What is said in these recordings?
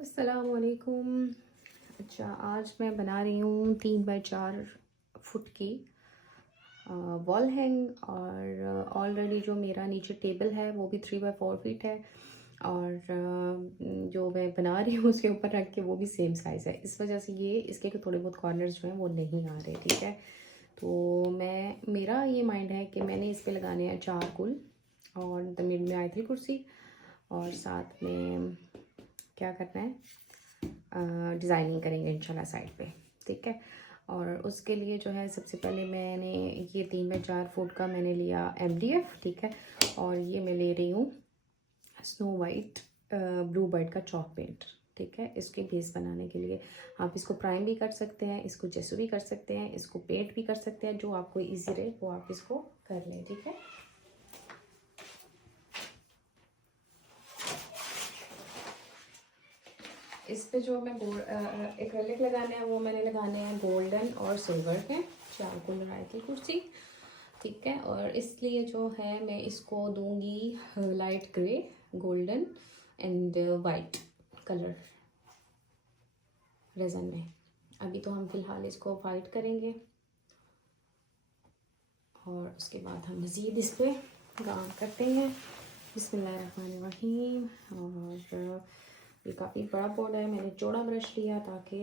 अस्सलाम वालेकुम। अच्छा, आज मैं बना रही हूँ 3 बाई 4 फुट की वॉल हैंग। और ऑलरेडी जो मेरा नीचे टेबल है वो भी 3 बाई 4 फीट है। और जो मैं बना रही हूँ उसके ऊपर रख के वो भी सेम साइज़ है। इस वजह से ये इसके थोड़े बहुत कॉर्नर्स जो हैं वो नहीं आ रहे। ठीक है, तो मेरा ये माइंड है कि मैंने इस पे लगाने हैं 4 कुल, और मिड में आयतल कुर्सी, और साथ में क्या करना है, डिज़ाइनिंग करेंगे इंशाल्लाह साइड पे। ठीक है, और उसके लिए जो है सबसे पहले मैंने ये 3 बाई 4 फुट का मैंने लिया MDF। ठीक है, और ये मैं ले रही हूँ स्नो वाइट ब्लू बर्ड का चॉक पेंट। ठीक है, इसके बेस बनाने के लिए आप इसको प्राइम भी कर सकते हैं, इसको जेसो भी कर सकते हैं, इसको पेंट भी कर सकते हैं, जो आपको ईजी रहे वो आप इसको कर लें। ठीक है, इस पे जो मैं एक्रेलिक लगाने हैं वो मैंने लगाने हैं गोल्डन और सिल्वर के 4 कुल की कुर्सी। ठीक है, और इसलिए जो है मैं इसको दूंगी light grey, golden and white colour resin में। अभी तो हम फिलहाल इसको वाइट करेंगे, और उसके बाद हम मज़ीद इस पर काम करते हैं। बिस्मिल्लाहिर्रहमानिर्रहीम। और ये काफ़ी बड़ा बोर्ड है, मैंने चौड़ा ब्रश लिया ताकि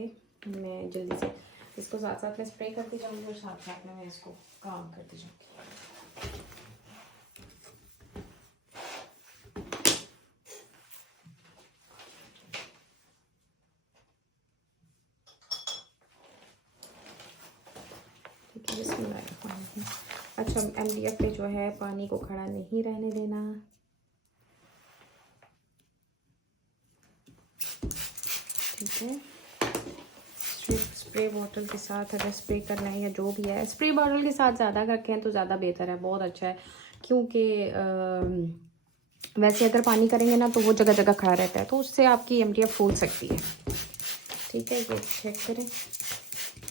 मैं जल्दी से इसको साथ साथ में स्प्रे करती जाऊँगी और साथ साथ में मैं इसको काम करती जाऊँगी। ठीक है, बिस्मिल्लाहिर्रहमानिर्रहीम। अच्छा, MDF पे जो है पानी को खड़ा नहीं रहने देना। ठीक है, स्प्रे बॉटल के साथ अगर स्प्रे करना है या जो भी है, स्प्रे बॉटल के साथ ज़्यादा रखें तो ज़्यादा बेहतर है, बहुत अच्छा है। क्योंकि वैसे अगर पानी करेंगे ना तो वो जगह जगह खड़ा रहता है, तो उससे आपकी MDF फूल सकती है। ठीक है, ये चेक करें।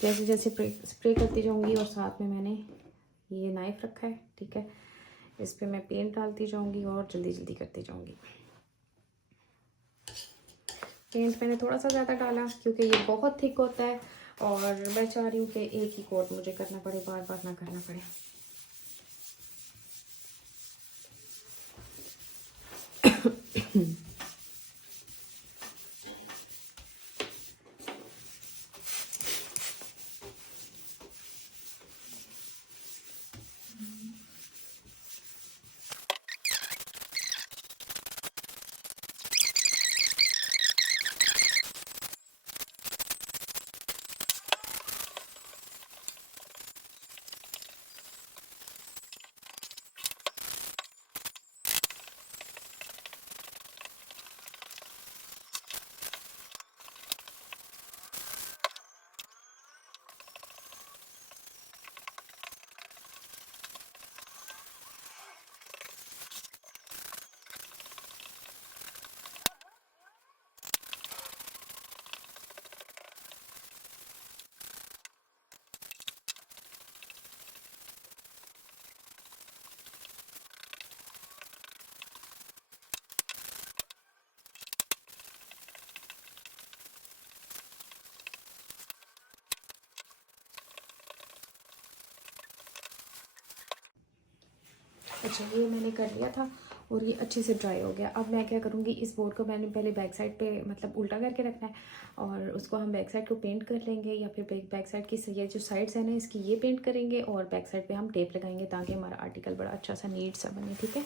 जैसे जैसे स्प्रे करती जाऊँगी, और साथ में मैंने ये नाइफ़ रखा है। ठीक है, इस पर मैं पेंट डालती जाऊँगी और जल्दी जल्दी करती जाऊँगी। पेंट मैंने थोड़ा सा ज़्यादा डाला क्योंकि ये बहुत थिक होता है, और मैं चाह रही हूँ कि एक ही कोट मुझे करना पड़े, बार बार ना करना पड़े। अच्छा, ये मैंने कर लिया था और ये अच्छे से ड्राई हो गया। अब मैं क्या करूँगी, इस बोर्ड को मैंने पहले बैक साइड पे मतलब उल्टा करके रखना है, और उसको हम बैक साइड को पेंट कर लेंगे, या फिर बैक साइड की ये जो साइड्स है ना इसकी ये पेंट करेंगे, और बैक साइड पे हम टेप लगाएंगे ताकि हमारा आर्टिकल बड़ा अच्छा सा नीट सा बने। ठीक है,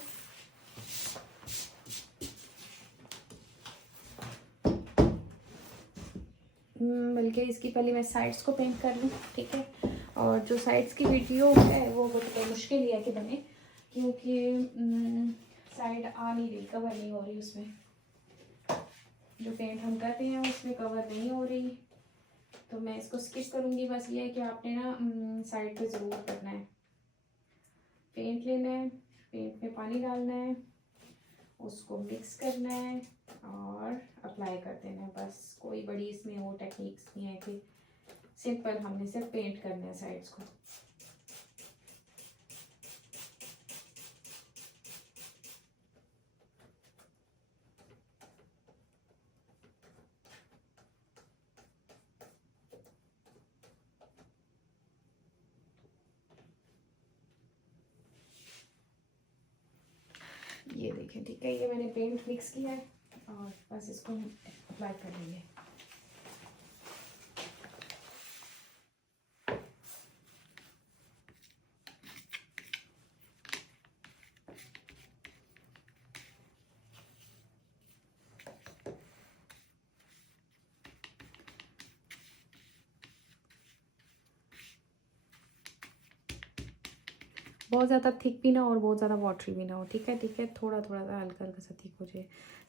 बल्कि इसकी पहले मैं साइड्स को पेंट कर लूँ। ठीक है, और जो साइड्स की वीडियो है वो तो मुश्किल ही है कि बने, क्योंकि साइड आ नहीं रही, कवर नहीं हो रही उसमें, जो पेंट हम कर रहे हैं उसमें कवर नहीं हो रही। तो मैं इसको स्किप करूँगी। बस ये है कि आपने ना साइड पे ज़रूर करना है, पेंट लेना है, पेंट में पानी डालना है, उसको मिक्स करना है और अप्लाई कर देना है। बस कोई बड़ी इसमें वो टेक्निक्स नहीं है कि सिंपल हमने सिर्फ पेंट करना है साइड्स को। देखें, ठीक है। ये मैंने पेंट मिक्स किया है और बस इसको हम अप्लाई कर लेंगे। बहुत ज़्यादा थिक भी ना और बहुत ज़्यादा वाटरी भी ना हो, ठीक है, ठीक है। थोड़ा थोड़ा सा हल्का हल्का सा थिक हो जाए,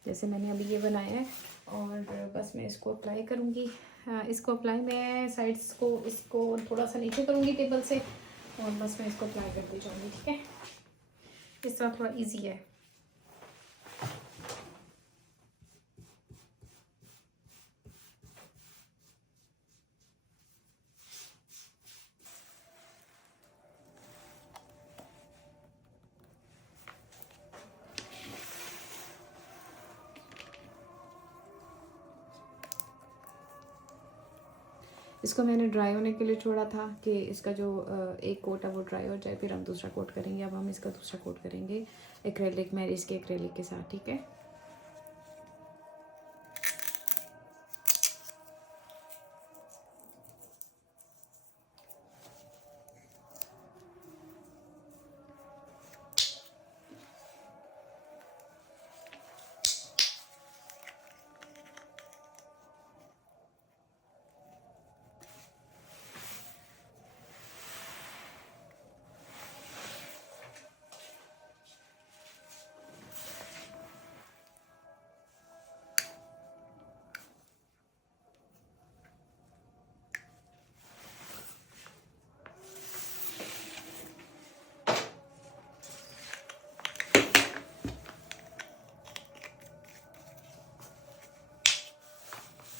जैसे मैंने अभी ये बनाया है। और बस मैं इसको अप्लाई करूँगी। इसको अप्लाई मैं साइड्स को इसको थोड़ा सा नीचे करूँगी टेबल से, और बस मैं इसको अप्लाई करती जाऊँगी, ठीक है। इस तरह थोड़ा ईजी है। इसको मैंने ड्राई होने के लिए छोड़ा था कि इसका जो एक कोट है वो ड्राई हो जाए, फिर हम दूसरा कोट करेंगे। अब हम इसका दूसरा कोट करेंगे एक्रेलिक मैरिज के एक्रेलिक के साथ, ठीक है।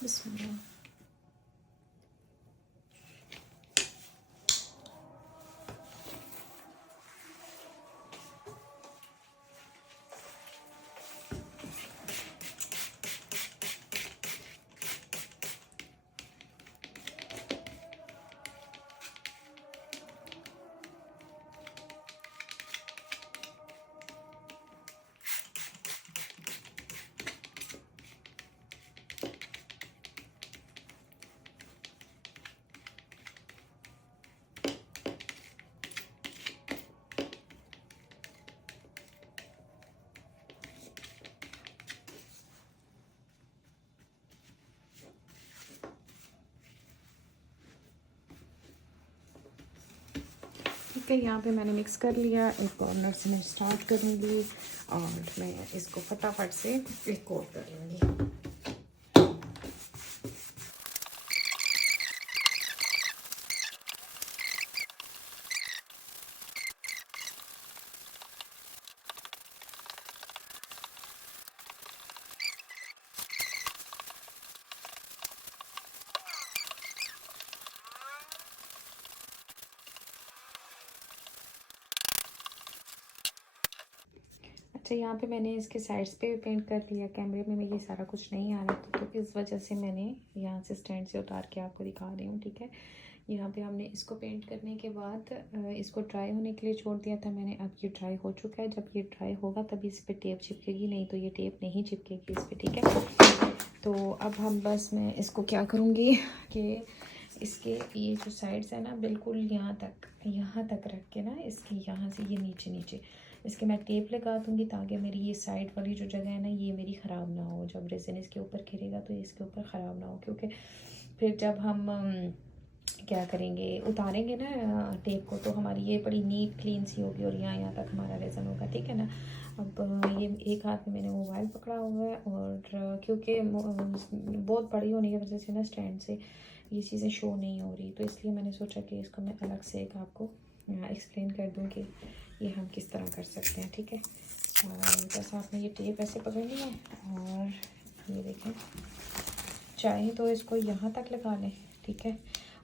बिस्मिल्लाह। ठीक है, यहाँ पे मैंने मिक्स कर लिया। एक कॉर्नर से मैं स्टार्ट करूँगी और मैं इसको फटाफट से एक कोट कर लूँगी। अच्छा, यहाँ पे मैंने इसके साइड्स पे भी पेंट कर लिया। कैमरे में ये सारा कुछ नहीं आ रहा था, तो इस वजह से मैंने यहाँ से स्टैंड से उतार के आपको दिखा रही हूँ, ठीक है। यहाँ पे हमने इसको पेंट करने के बाद इसको ड्राई होने के लिए छोड़ दिया था मैंने। अब ये ड्राई हो चुका है। जब ये ड्राई होगा तभी इस पर टेप चिपकेगी, नहीं तो ये टेप नहीं चिपकेगी इस पर, ठीक है। तो अब हम बस मैं इसको क्या करूँगी कि इसके ये जो साइड्स है ना, बिल्कुल यहाँ तक रख के ना, इसके यहाँ से ये नीचे नीचे इसके मैं टेप लगा दूँगी, ताकि मेरी ये साइड वाली जो जगह है ना, ये मेरी ख़राब ना हो। जब रेज़िन इसके ऊपर गिरेगा तो इसके ऊपर ख़राब ना हो, क्योंकि फिर जब हम क्या करेंगे, उतारेंगे ना टेप को, तो हमारी ये बड़ी नीट क्लीन सी होगी और यहाँ तक हमारा रेज़न होगा, ठीक है ना। अब ये एक हाथ में मैंने मोबाइल पकड़ा हुआ है, और क्योंकि बहुत बड़ी होने की वजह से ना स्टैंड से ये चीज़ें शो नहीं हो रही, तो इसलिए मैंने सोचा कि इसको मैं अलग से एक आपको एक्सप्लेन कर दूँ कि ये हम किस तरह कर सकते हैं, ठीक है। और बस आपने ये टेप ऐसे पकड़नी है, और ये देखें, चाहे तो इसको यहाँ तक लगा लें, ठीक है।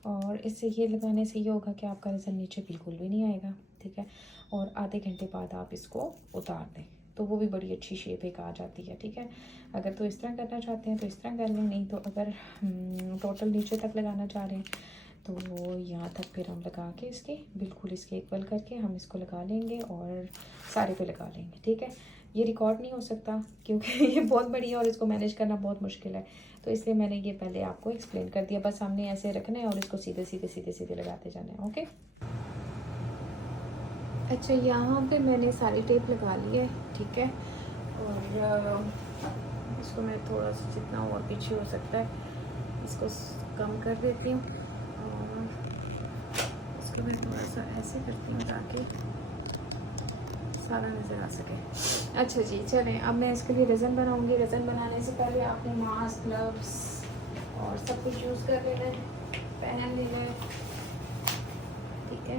और इससे ये लगाने से ये होगा कि आपका रेज़न नीचे बिल्कुल भी नहीं आएगा, ठीक है। और आधे घंटे बाद आप इसको उतार दें तो वो भी बड़ी अच्छी शेप एक आ जाती है, ठीक है। अगर तो इस तरह करना चाहते हैं तो इस तरह कर लें, नहीं तो अगर टोटल नीचे तक लगाना चाह रहे हैं तो यहाँ तक फिर हम लगा के इसके बिल्कुल इसके इक्वल करके हम इसको लगा लेंगे और सारे पे लगा लेंगे, ठीक है। ये रिकॉर्ड नहीं हो सकता क्योंकि ये बहुत बड़ी है और इसको मैनेज करना बहुत मुश्किल है, तो इसलिए मैंने ये पहले आपको एक्सप्लेन कर दिया। बस हमने ऐसे रखना है और इसको सीधे सीधे सीधे सीधे लगाते जाना है। ओके। अच्छा, यहाँ पे मैंने सारी टेप लगा ली है, ठीक है। और इसको मैं थोड़ा सा जितना और पीछे हो सकता है इसको कम कर देती हूँ, और इसको मैं थोड़ा सा ऐसे करती हूँ ताकि सारा नज़र आ सके। अच्छा जी, चलें अब मैं इसके लिए रेज़न बनाऊँगी। रेज़न बनाने से पहले आपने मास्क, ग्लव्स और सब कुछ यूज़ कर लेना है, पहन लेना है, ठीक है।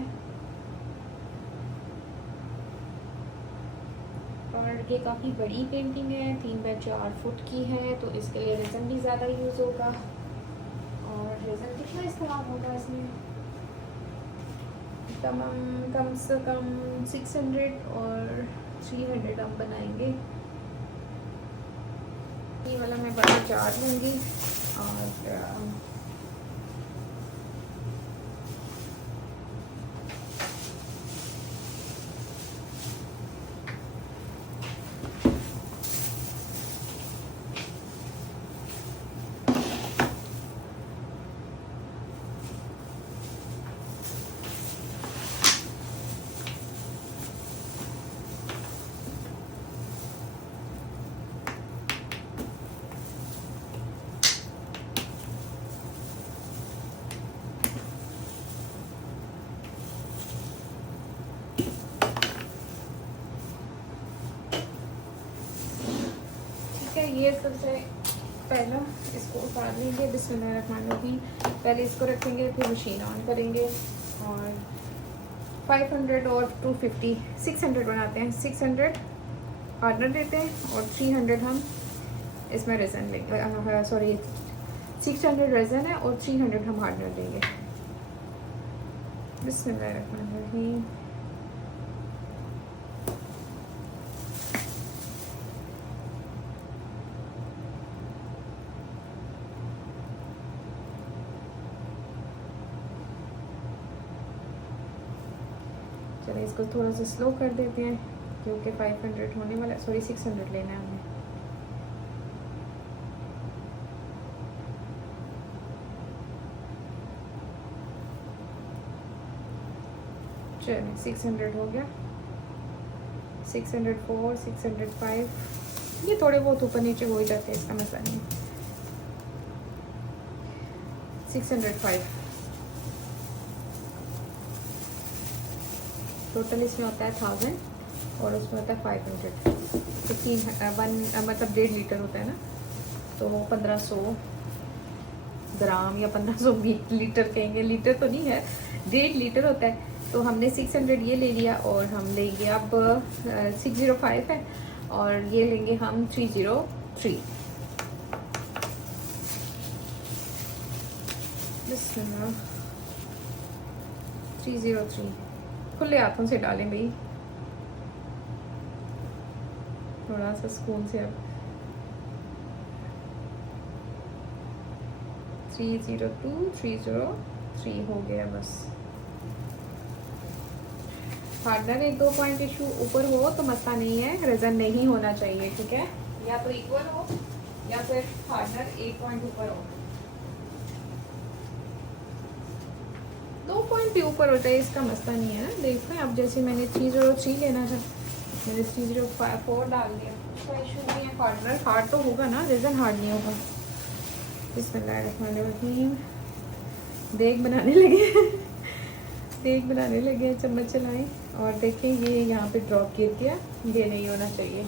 और ये काफ़ी बड़ी पेंटिंग है, 3 बाय 4 फुट की है, तो इसके लिए रेज़न भी ज़्यादा यूज़ होगा। और रेज़न कितना इस्तेमाल होगा इसमें? कम से कम 600 और 300 हम बनाएंगे। ये वाला मैं बड़ा जार लूँगी और ये सबसे पहला इसको उतार लेंगे। बिस्मिल्लाहिर्रहमानिर्रहीम। पहले इसको रखेंगे, फिर मशीन ऑन करेंगे। और 500 और 250 600 बनाते हैं। 600 हार्डनर देते हैं और 300 हम इसमें रेज़न लेंगे। सॉरी, 600 रेज़न है और 300 हम हार्डनर लेंगे। बिस्मिल्लाहिर्रहमानिर्रहीम। चलिए इसको थोड़ा सा स्लो कर देते हैं क्योंकि 500 होने वाला, सॉरी 600 लेना है हमें। चलिए 600 हो गया। 604, 605, ये थोड़े बहुत ऊपर नीचे हो ही जाते हैं, इसका मसला नहीं। 605 टोटल इसमें होता है 1000 और उसमें होता है 500। तो 1 मतलब 1.5 लीटर होता है ना, तो 1500 ग्राम या 1500 लीटर कहेंगे, लीटर तो नहीं है, 1.5 लीटर होता है। तो हमने 600 ये ले लिया और हम लेंगे अब 605 है और ये लेंगे हम 303। 303 खुले हाथों से डालें भाई, थोड़ा सा सुकून से। अब 302, 303 हो गया बस। हार्डनर 1-2 पॉइंट इशू ऊपर हो तो मसला नहीं है, रेज़न नहीं होना चाहिए, ठीक है। या तो इक्वल हो या फिर हार्डनर 1 पॉइंट ऊपर हो। 2 पॉइंट भी ऊपर हो जाए इसका मसला नहीं है ना। देखो अब जैसे मैंने 303 लेना था, मैंने 304 डाल दिया, उसका इशू नहीं है। हार्डनर हार्ड तो होगा ना, रेज़न हार्ड नहीं होगा। बिस्मिल्लाहिर्रहमानिर्रहीम। देख बनाने लगे देख बनाने लगे, चम्मच चलाएं और देखें ये यहाँ पे ड्रॉप गिर गया, ये नहीं होना चाहिए।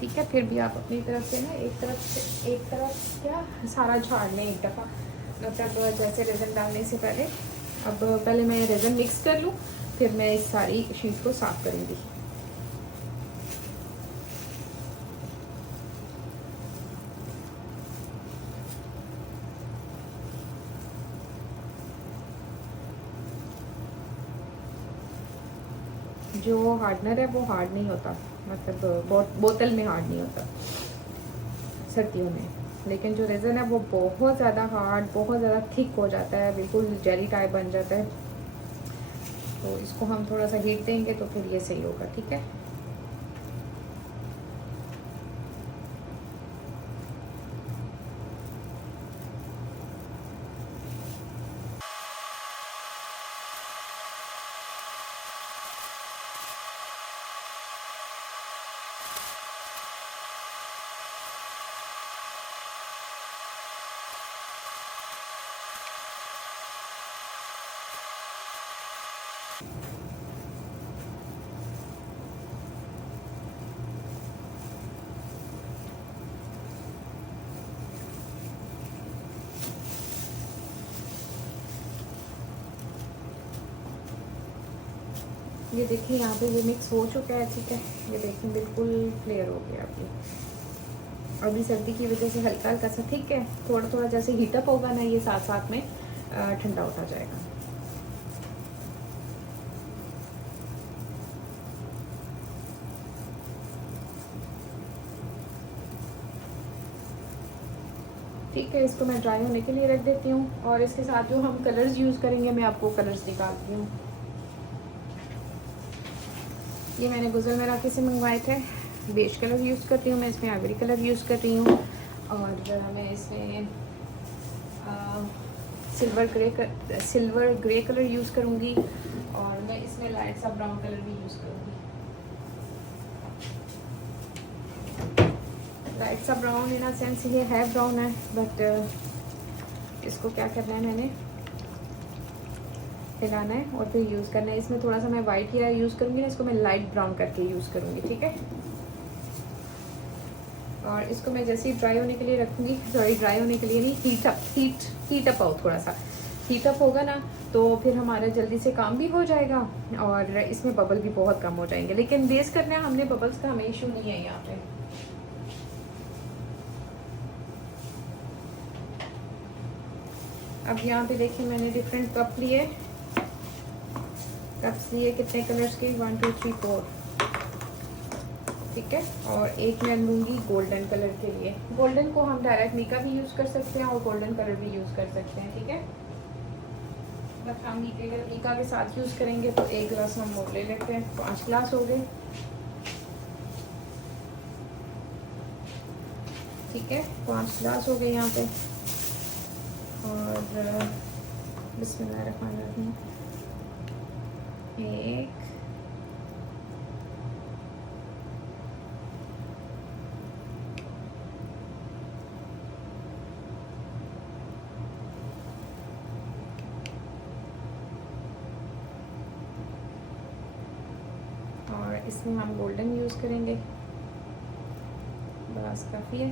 ठीक है, फिर भी आप अपनी तरफ से ना एक तरफ क्या सारा झाड़ लें एक दफ़ा, मतलब जैसे रेज़न डालने से पहले। अब पहले मैं रेज़न मिक्स कर लूँ, फिर मैं इस सारी शीट को साफ़ करूँगी। जो हार्डनर है वो हार्ड नहीं होता, मतलब बोतल में हार्ड नहीं होता सर्दियों में। लेकिन जो रेज़न है वो बहुत ज़्यादा हार्ड, बहुत ज़्यादा थिक हो जाता है, बिल्कुल जेली टाइप बन जाता है। तो इसको हम थोड़ा सा हीट देंगे तो फिर ये सही होगा, ठीक है। ये देखिए यहाँ पे ये मिक्स हो चुका है, ठीक है। ये देखिए बिल्कुल क्लियर हो गया अभी। अभी सर्दी की वजह से हल्का हल्का सा, ठीक है, थोड़ा थोड़ा जैसे हीटअप होगा ना, ये साथ साथ में ठंडा होता जाएगा। ठीक है, इसको मैं ड्राई होने के लिए रख देती हूँ। और इसके साथ जो हम कलर्स यूज़ करेंगे, मैं आपको कलर्स निकालती हूँ। ये मैंने गुजर मराठी से मंगवाए थे। बेज कलर यूज़ करती हूँ मैं इसमें, आइवरी कलर यूज़ कर रही हूँ, और मैं इसमें सिल्वर ग्रे कलर यूज़ करूँगी, और मैं इसमें लाइट सा ब्राउन कलर भी यूज़ करूँगी। लाइट सा ब्राउन इन अ सेंस ये है ब्राउन है, बट इसको क्या करना है, मैंने हिलाना है और फिर यूज़ करना है। इसमें थोड़ा सा मैं वाइट हीरा यूज़ करूँगी ना, इसको मैं लाइट ब्राउन करके यूज़ करूँगी, ठीक है। और इसको मैं जैसे ही ड्राई होने के लिए रखूँगी, सॉरी ड्राई होने के लिए नहीं, हीट अप हो, थोड़ा सा हीट अप होगा ना, तो फिर हमारा जल्दी से काम भी हो जाएगा और इसमें बबल भी बहुत कम हो जाएंगे। लेकिन बेस करना है हमने, बबल्स का हमें इशू नहीं है यहाँ पे। अब यहाँ पे देखिए मैंने डिफरेंट कप लिए, कप्स लिए कितने कलर्स के, 1 2 3 4, ठीक है। और एक मैं लूँगी गोल्डन कलर के लिए। गोल्डन को हम डायरेक्ट मीका भी यूज़ कर सकते हैं और गोल्डन कलर भी यूज़ कर सकते हैं, ठीक है। बट हम मीका के साथ यूज़ करेंगे तो एक गिलास हम और ले लेते हैं, 5 गिलास हो गए, ठीक है। 5 गिलास हो गए यहाँ पे। और बिस्मिल्लाहिर्रहमानिर्रहीम, एक, और इसमें हम गोल्डन यूज़ करेंगे, बस काफ़ी है।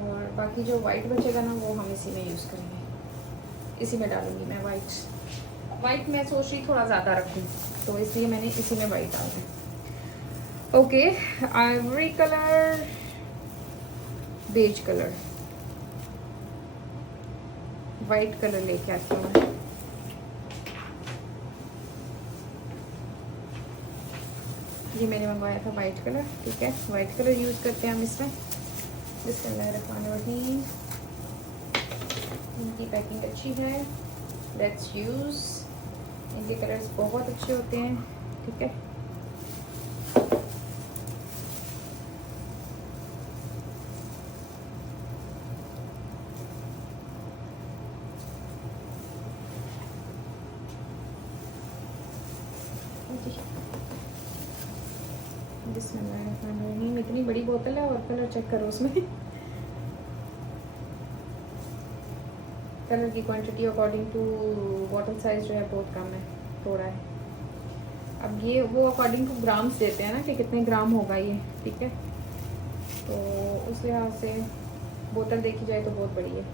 और बाकी जो वाइट बचेगा ना, वो हम इसी में यूज़ करेंगे, इसी में डालूंगी मैं वाइट मैं सोच रही थोड़ा ज़्यादा रखूँ, तो इसलिए मैंने इसी में वाइट डाला है। Okay, ivory colour, beige colour, white colour लेके आती हूँ मैं। ये मैंने मंगवाया था वाइट कलर, ठीक है। वाइट कलर यूज़ करते हैं हम इसमें। बिस्मिल्लाहिर्रहमानिर्रहीम, इनकी पैकिंग अच्छी है, लेट्स यूज़। इनके कलर्स बहुत अच्छे होते हैं, ठीक है। बिस्मिल्लाहिर्रहमानिर्रहीम, इतनी बड़ी बोतल है और कलर चेक करो उसमें। कलर की quantity according to bottle size जो है बहुत कम है, थोड़ा है। अब ये वो अकॉर्डिंग टू ग्राम्स देते हैं ना कि कितने ग्राम होगा ये, ठीक है। तो उस लिहाज से बोतल देखी जाए तो बहुत बड़ी है।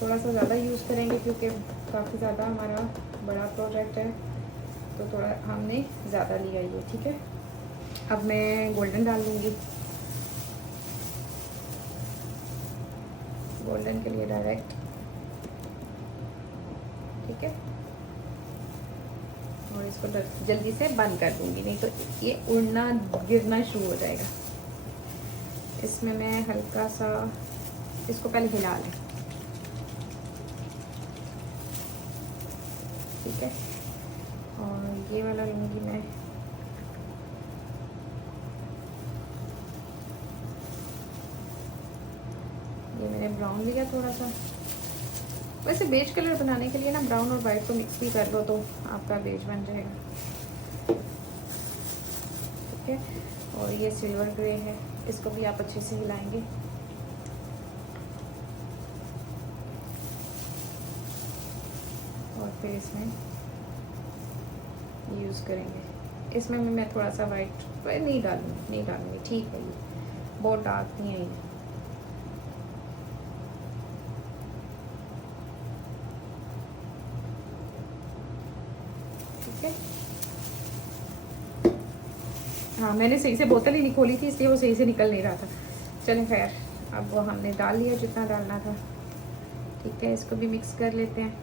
थोड़ा सा ज़्यादा यूज़ करेंगे क्योंकि काफ़ी ज़्यादा हमारा बड़ा प्रोजेक्ट है, तो थोड़ा हमने ज़्यादा लिया ये, ठीक है। अब मैं गोल्डन डाल दूँगी। गोल्डन के लिए डायरेक्ट ठीक है। और इसको जल्दी से बंद कर दूंगी, नहीं तो ये उड़ना गिरना शुरू हो जाएगा। इसमें मैं हल्का सा इसको पहले हिला लें, ठीक है। और ये वाला लूँगी मैं, ये मैंने ब्राउन लिया थोड़ा सा। वैसे बेज कलर बनाने के लिए ना ब्राउन और वाइट को मिक्स भी कर लो तो आपका बेज बन जाएगा, ठीक है। और ये सिल्वर ग्रे है, इसको भी आप अच्छे से हिलाएंगे। और फिर इसमें यूज़ करेंगे। इसमें मैं थोड़ा सा वाइट नहीं डालूंगी, ठीक है। ये बहुत डार्क नहीं है ये, ठीक है। हाँ, मैंने सही से बोतल ही नहीं खोली थी इसलिए वो सही से निकल नहीं रहा था। चलें खैर, अब वो हमने डाल लिया जितना डालना था, ठीक है। इसको भी मिक्स कर लेते हैं।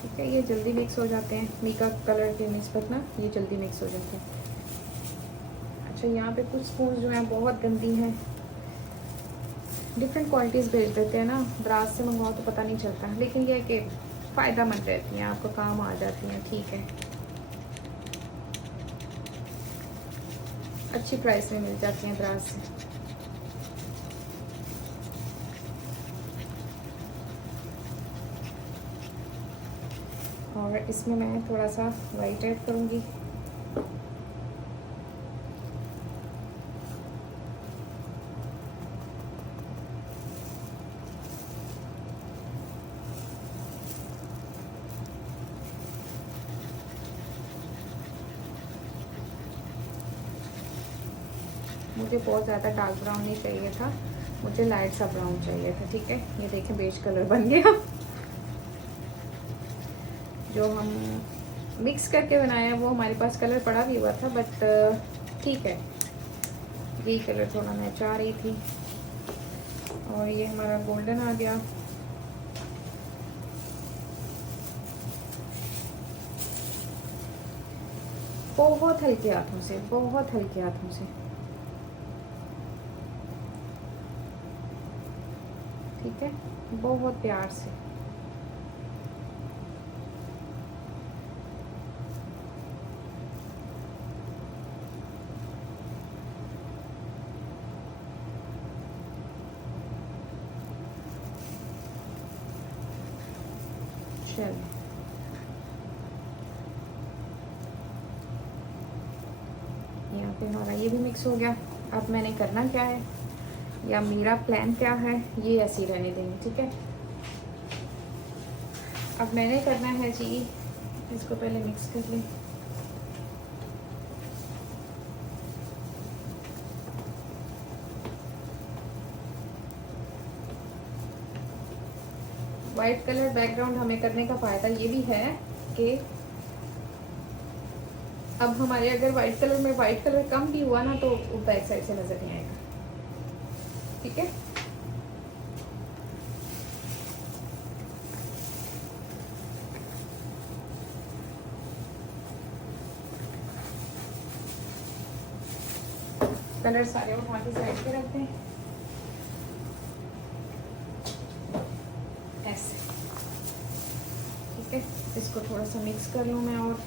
ठीक है, ये जल्दी मिक्स हो जाते हैं। मीका कलर के मिक्स पर ना ये जल्दी मिक्स हो जाते हैं। अच्छा, यहाँ पे कुछ स्पून जो हैं बहुत गंदी हैं, डिफरेंट क्वालिटीज़ भेज देते हैं ना, दराज से मंगवाओ तो पता नहीं चलता, लेकिन ये है कि फ़ायदेमंद रहती हैं, आपको काम आ जाती हैं, ठीक है। अच्छी प्राइस में मिल जाती हैं दराज से। और इसमें मैं थोड़ा सा वाइट ऐड करूँगी। मुझे बहुत ज़्यादा डार्क ब्राउन नहीं चाहिए था, मुझे लाइट सा ब्राउन चाहिए था, ठीक है। ये देखें बेज कलर बन गया। जो हम मिक्स करके बनाया वो हमारे पास कलर पड़ा भी हुआ था, बट ठीक है, यही कलर थोड़ा मैं चाह रही थी। और ये हमारा गोल्डन आ गया। बहुत हल्के हाथों से, बहुत हल्के हाथों से, ठीक है, बहुत प्यार से। चलो, यहाँ पे हमारा ये भी मिक्स हो गया। अब मैंने करना क्या है, या मेरा प्लान क्या है, ये ऐसे ही रहने देंगे, ठीक है। अब मैंने करना है जी, इसको पहले मिक्स कर लें। वाइट कलर बैकग्राउंड हमें करने का फ़ायदा ये भी है कि अब हमारे अगर वाइट कलर में वाइट कलर कम भी हुआ ना तो बैक साइड से नज़र नहीं आएगा, ठीक है। कलर सारे उठा के साइड पे रखते हैं ऐसे, ठीक है। इसको थोड़ा सा मिक्स कर लूँ मैं। और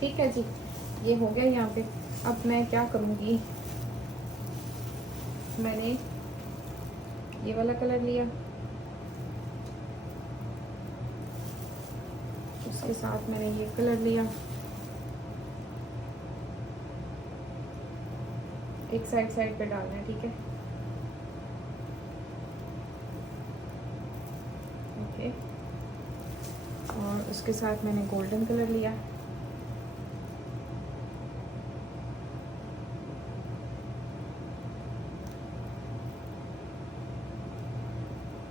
ठीक है जी, ये हो गया यहाँ पे। अब मैं क्या करूँगी, मैंने ये वाला कलर लिया, उसके साथ मैंने ये कलर लिया, एक साइड पे डालना है, ठीक है। ओके, और उसके साथ मैंने गोल्डन कलर लिया,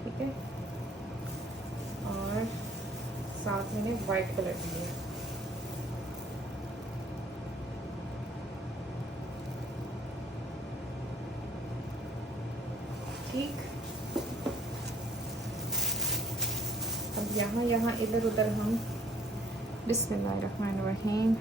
ठीक है, और साथ मैंने वाइट कलर भी लिया। ठीक, अब यहाँ इधर उधर हम बिस्मिल्लाहिर्रहमानिर्रहीम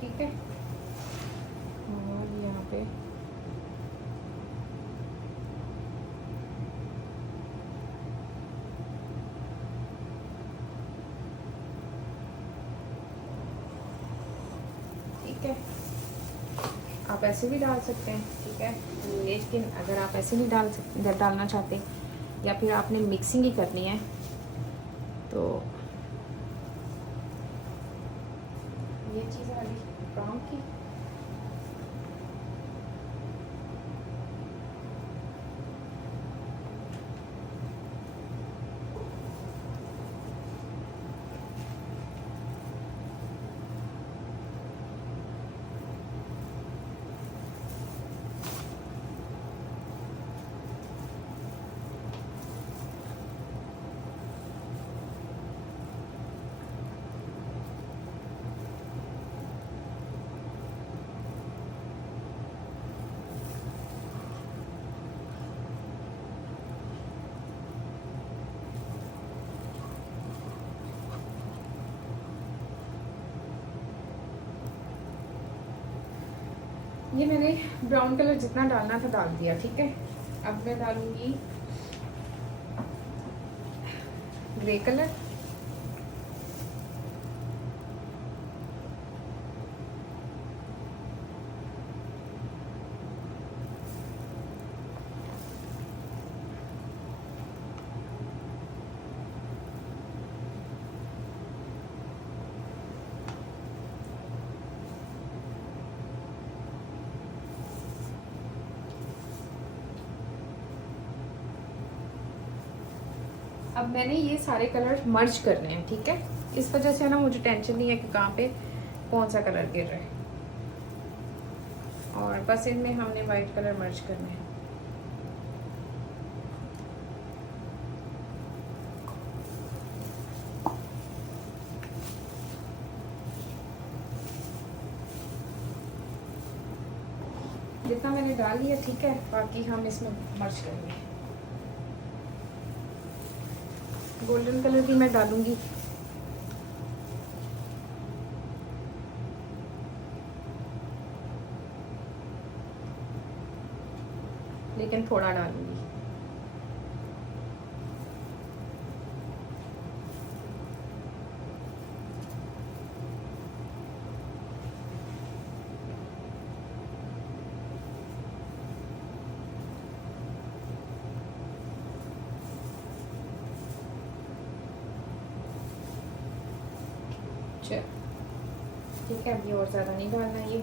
ठीक है, और यहाँ पे ठीक है, आप ऐसे भी डाल सकते हैं, ठीक है। लेकिन अगर आप ऐसे नहीं डालना चाहते या फिर आपने मिक्सिंग ही करनी है तो ये चीज़ आ गई ब्राउन की, ये मैंने ब्राउन कलर जितना डालना था डाल दिया, ठीक है। अब मैं डालूंगी ग्रे कलर, अब मैंने ये सारे कलर मर्ज करने हैं, ठीक है। इस वजह से ना मुझे टेंशन नहीं है कि कहाँ पे कौन सा कलर गिर रहा है, और बस इनमें हमने वाइट कलर मर्ज करना है। जितना मैंने डाल लिया, ठीक है, बाकी हम इसमें मर्ज करेंगे। गोल्डन कलर भी मैं डालूंगी, लेकिन थोड़ा डालूंगी। चल ठीक है, अभी और ज़्यादा नहीं डालना ये।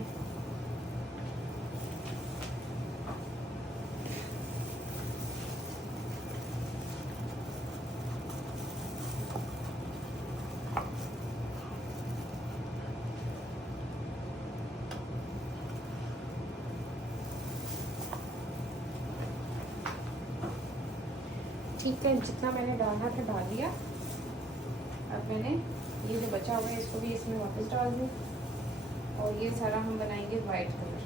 ठीक है, जितना मैंने डालना था डाल दिया। अब मैंने ये जो बचा हुआ है इसको भी इसमें वापस डाल दूँ, और ये सारा हम बनाएंगे वाइट कलर।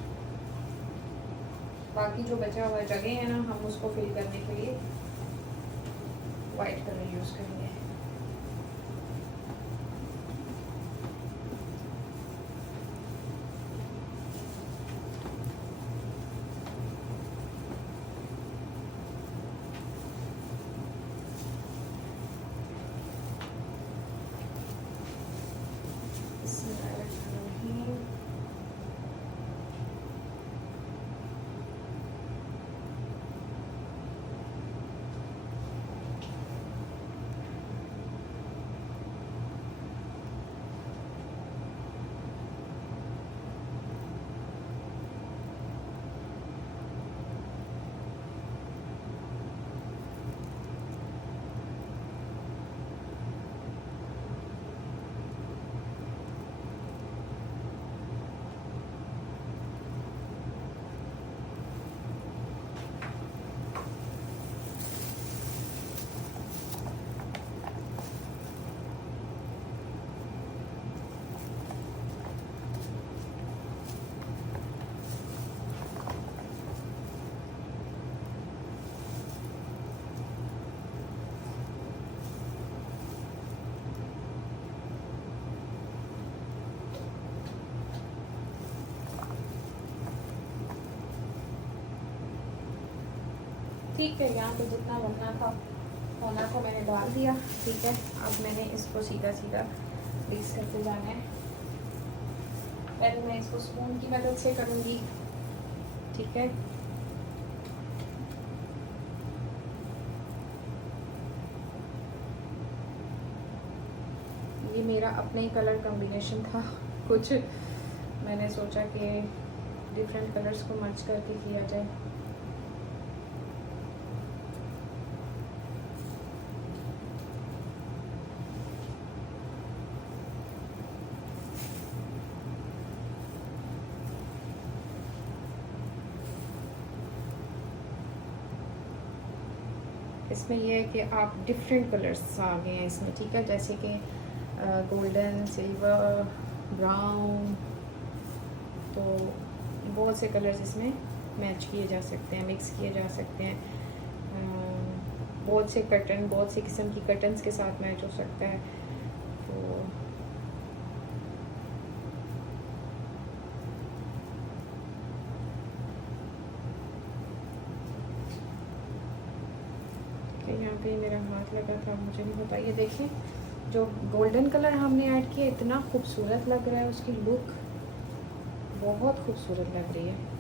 बाकी जो बचा हुआ जगह है ना, हम उसको फिल करने के लिए वाइट कलर यूज़ करेंगे। ठीक है, यहाँ पे जितना बनना था होना था मैंने डाल दिया। ठीक है, अब मैंने इसको सीधा सीधा मिक्स करते जाना है। पहले मैं इसको स्पून की मदद से करूँगी। ठीक है, ये मेरा अपना ही कलर कॉम्बिनेशन था, कुछ मैंने सोचा कि डिफरेंट कलर्स को मर्ज करके किया जाए। इसमें यह है कि आप डिफरेंट कलर्स आ गए हैं इसमें। ठीक है, जैसे कि गोल्डन, सिल्वर, ब्राउन, तो बहुत से कलर्स इसमें मैच किए जा सकते हैं, मिक्स किए जा सकते हैं। बहुत से कर्टन, बहुत से किस्म की कर्टन्स के साथ मैच हो सकता है। तो यहाँ पे मेरा हाथ लगा था, मुझे नहीं पता। ये देखिए, जो गोल्डन कलर हमने ऐड किया इतना खूबसूरत लग रहा है, उसकी लुक बहुत खूबसूरत लग रही है।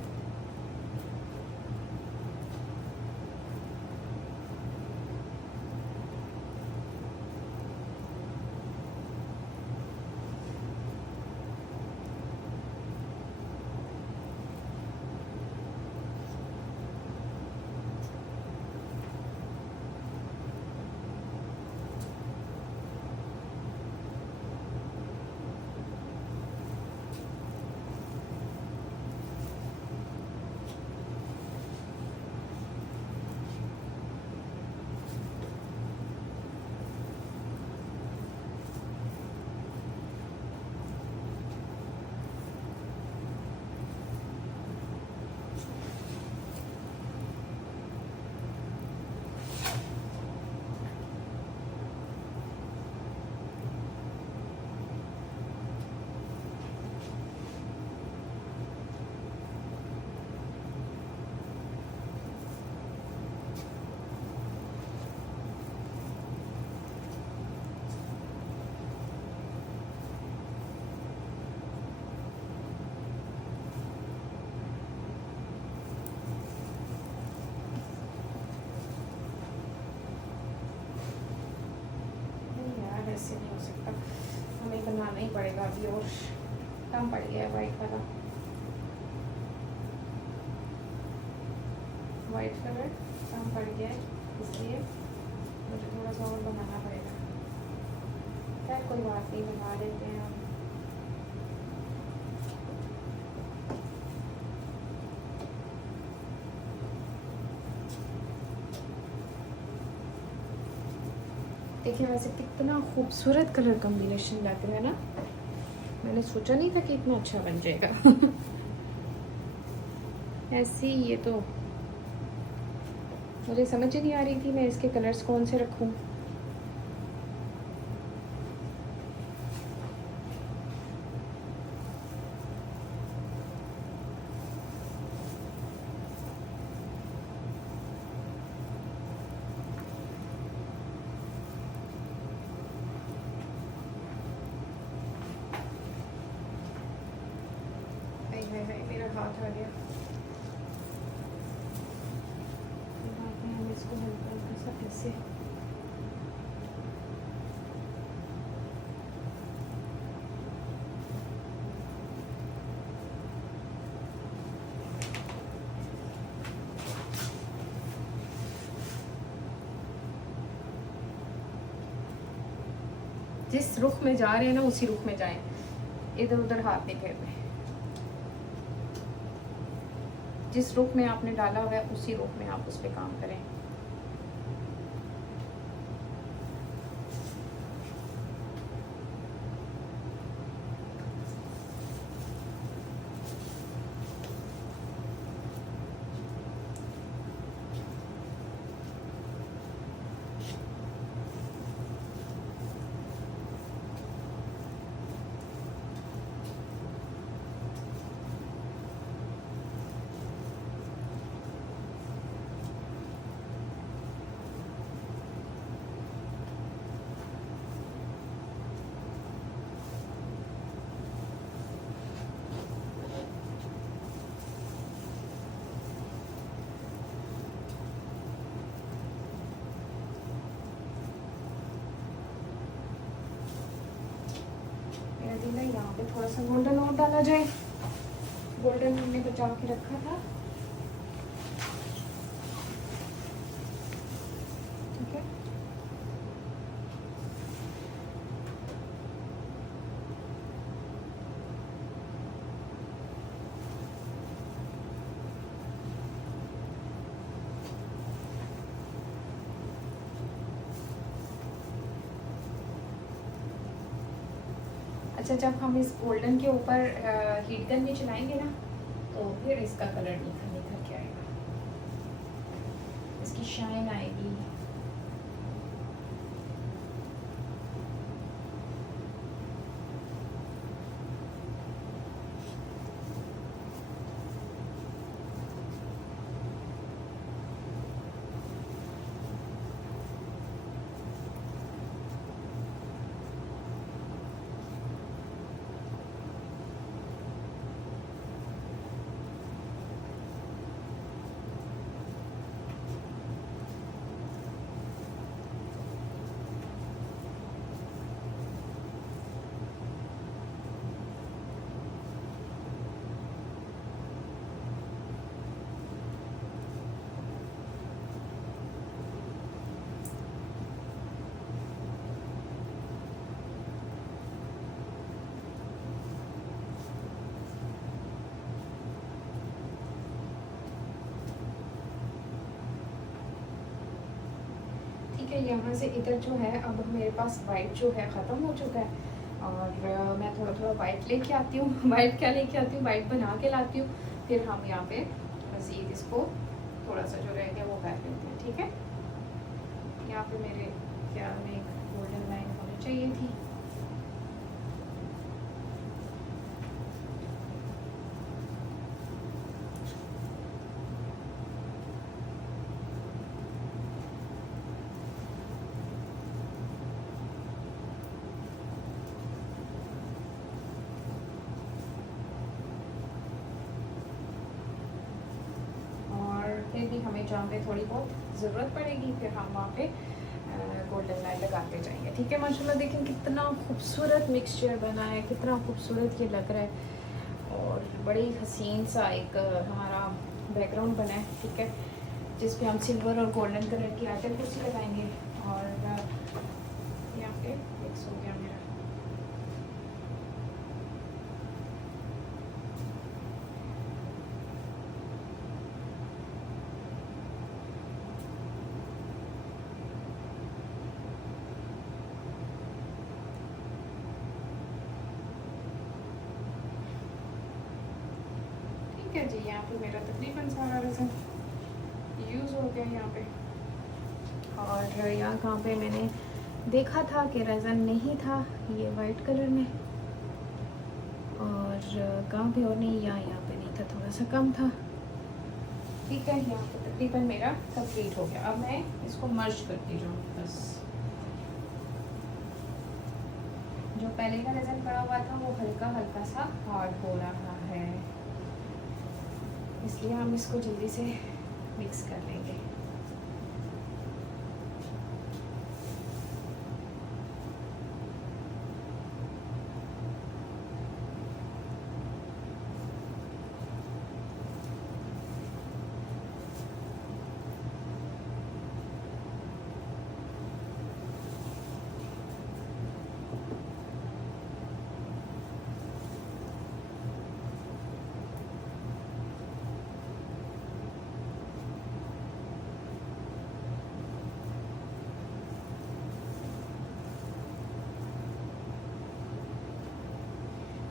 ऐसे नहीं हो सकता, हमें बनाना ही पड़ेगा अभी। और कम पड़ गया है वाइट वाला, वाइट कलर कम पड़ गया है, इसलिए मुझे थोड़ा सा और बनाना पड़ेगा। खैर कोई बात नहीं, बना लेते हैं हम। देखिए वैसे कितना खूबसूरत कलर कॉम्बिनेशन लग रहा है ना, मैंने सोचा नहीं था कि इतना अच्छा बन जाएगा। ऐसे ही ये तो मुझे समझ ही नहीं आ रही थी मैं इसके कलर्स कौन से रखूं। मेरा हाथ आ गया। हम इसको हल्का हल्का सा ऐसे जिस रुख में जा रहे हैं ना उसी रुख में जाएं, इधर उधर हाथ नहीं फेरने। जिस रुख में आपने डाला हुआ है उसी रुख में आप उस पर काम करें। पतीला, यहाँ पे थोड़ा सा गोल्डन और डाला जाए। गोल्डन हमने बचा के रखा था, ठीक है। अच्छा, जब हम इस गोल्डन के ऊपर हीट गन में चलाएंगे ना, तो फिर इसका कलर निखर निखर के आएगा, इसकी शाइन आएगी। ठीक है, यहाँ से इधर जो है, अब मेरे पास वाइट जो है ख़त्म हो चुका है, और मैं थोड़ा थोड़ा वाइट लेके आती हूँ। वाइट क्या लेके आती हूँ, वाइट बना के लाती हूँ, फिर हम यहाँ पे मज़ीद इसको थोड़ा सा जो रह गया वो कर लेते हैं, ठीक है। यहाँ पे मेरे ख्याल में एक गोल्डन लाइन होनी चाहिए थी। फिर भी हमें जहाँ पे थोड़ी बहुत ज़रूरत पड़ेगी, फिर हम वहाँ पे गोल्डन लाइन लगाते जाएंगे, ठीक है। माशाल्लाह देखें कितना खूबसूरत मिक्सचर बना है, कितना खूबसूरत ये लग रहा है, और बड़ी हसीन सा एक हमारा बैकग्राउंड बना है, ठीक है, जिस पे हम सिल्वर और गोल्डन कलर की आर्टल कुर्सी लगाएंगे। और यहाँ पे मिक्स हो गया मेरा। ठीक है जी, यहाँ पे मेरा तकरीबन सारा रज़न यूज़ हो गया यहाँ पे। और यहाँ कहाँ पे मैंने देखा था कि रज़न नहीं था ये वाइट कलर में, और कहाँ पे और नहीं, यहाँ पे नहीं था, थोड़ा सा कम था, ठीक है। यहाँ पे तकरीबन मेरा कंप्लीट हो गया। अब मैं इसको मर्ज करती जाऊँ बस। जो पहले का रज़न पड़ा हुआ था वो हल्का हल्का सा हार्ड हो रहा है, इसलिए हम इसको जल्दी से मिक्स कर लेंगे।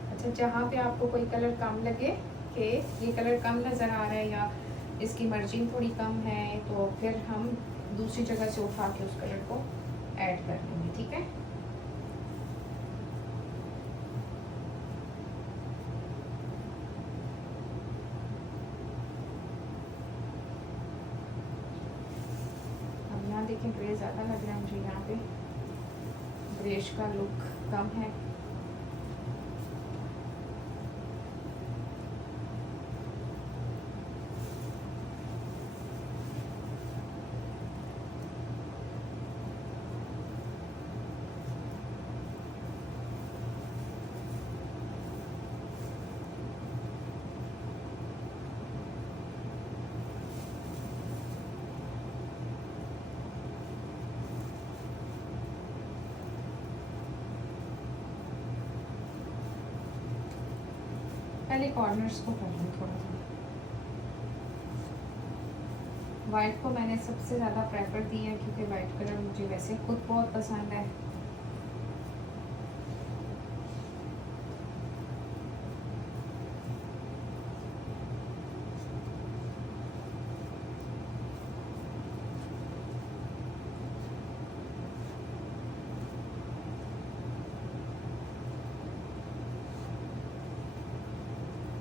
अच्छा, जहाँ पे आपको कोई कलर कम लगे कि ये कलर कम नज़र आ रहा है या इसकी मार्जिन थोड़ी कम है, तो फिर हम दूसरी जगह से उठा के उस कलर को ऐड कर देंगे, ठीक है। अब यहाँ देखें ग्रे ज़्यादा लग रहा है मुझे, यहाँ पे ग्रेश का लुक कम है। पहले कॉर्नर्स को कर लूँ थोड़ा सा। वाइट को मैंने सबसे ज़्यादा प्रेफर दिया है क्योंकि वाइट कलर मुझे वैसे खुद बहुत पसंद है।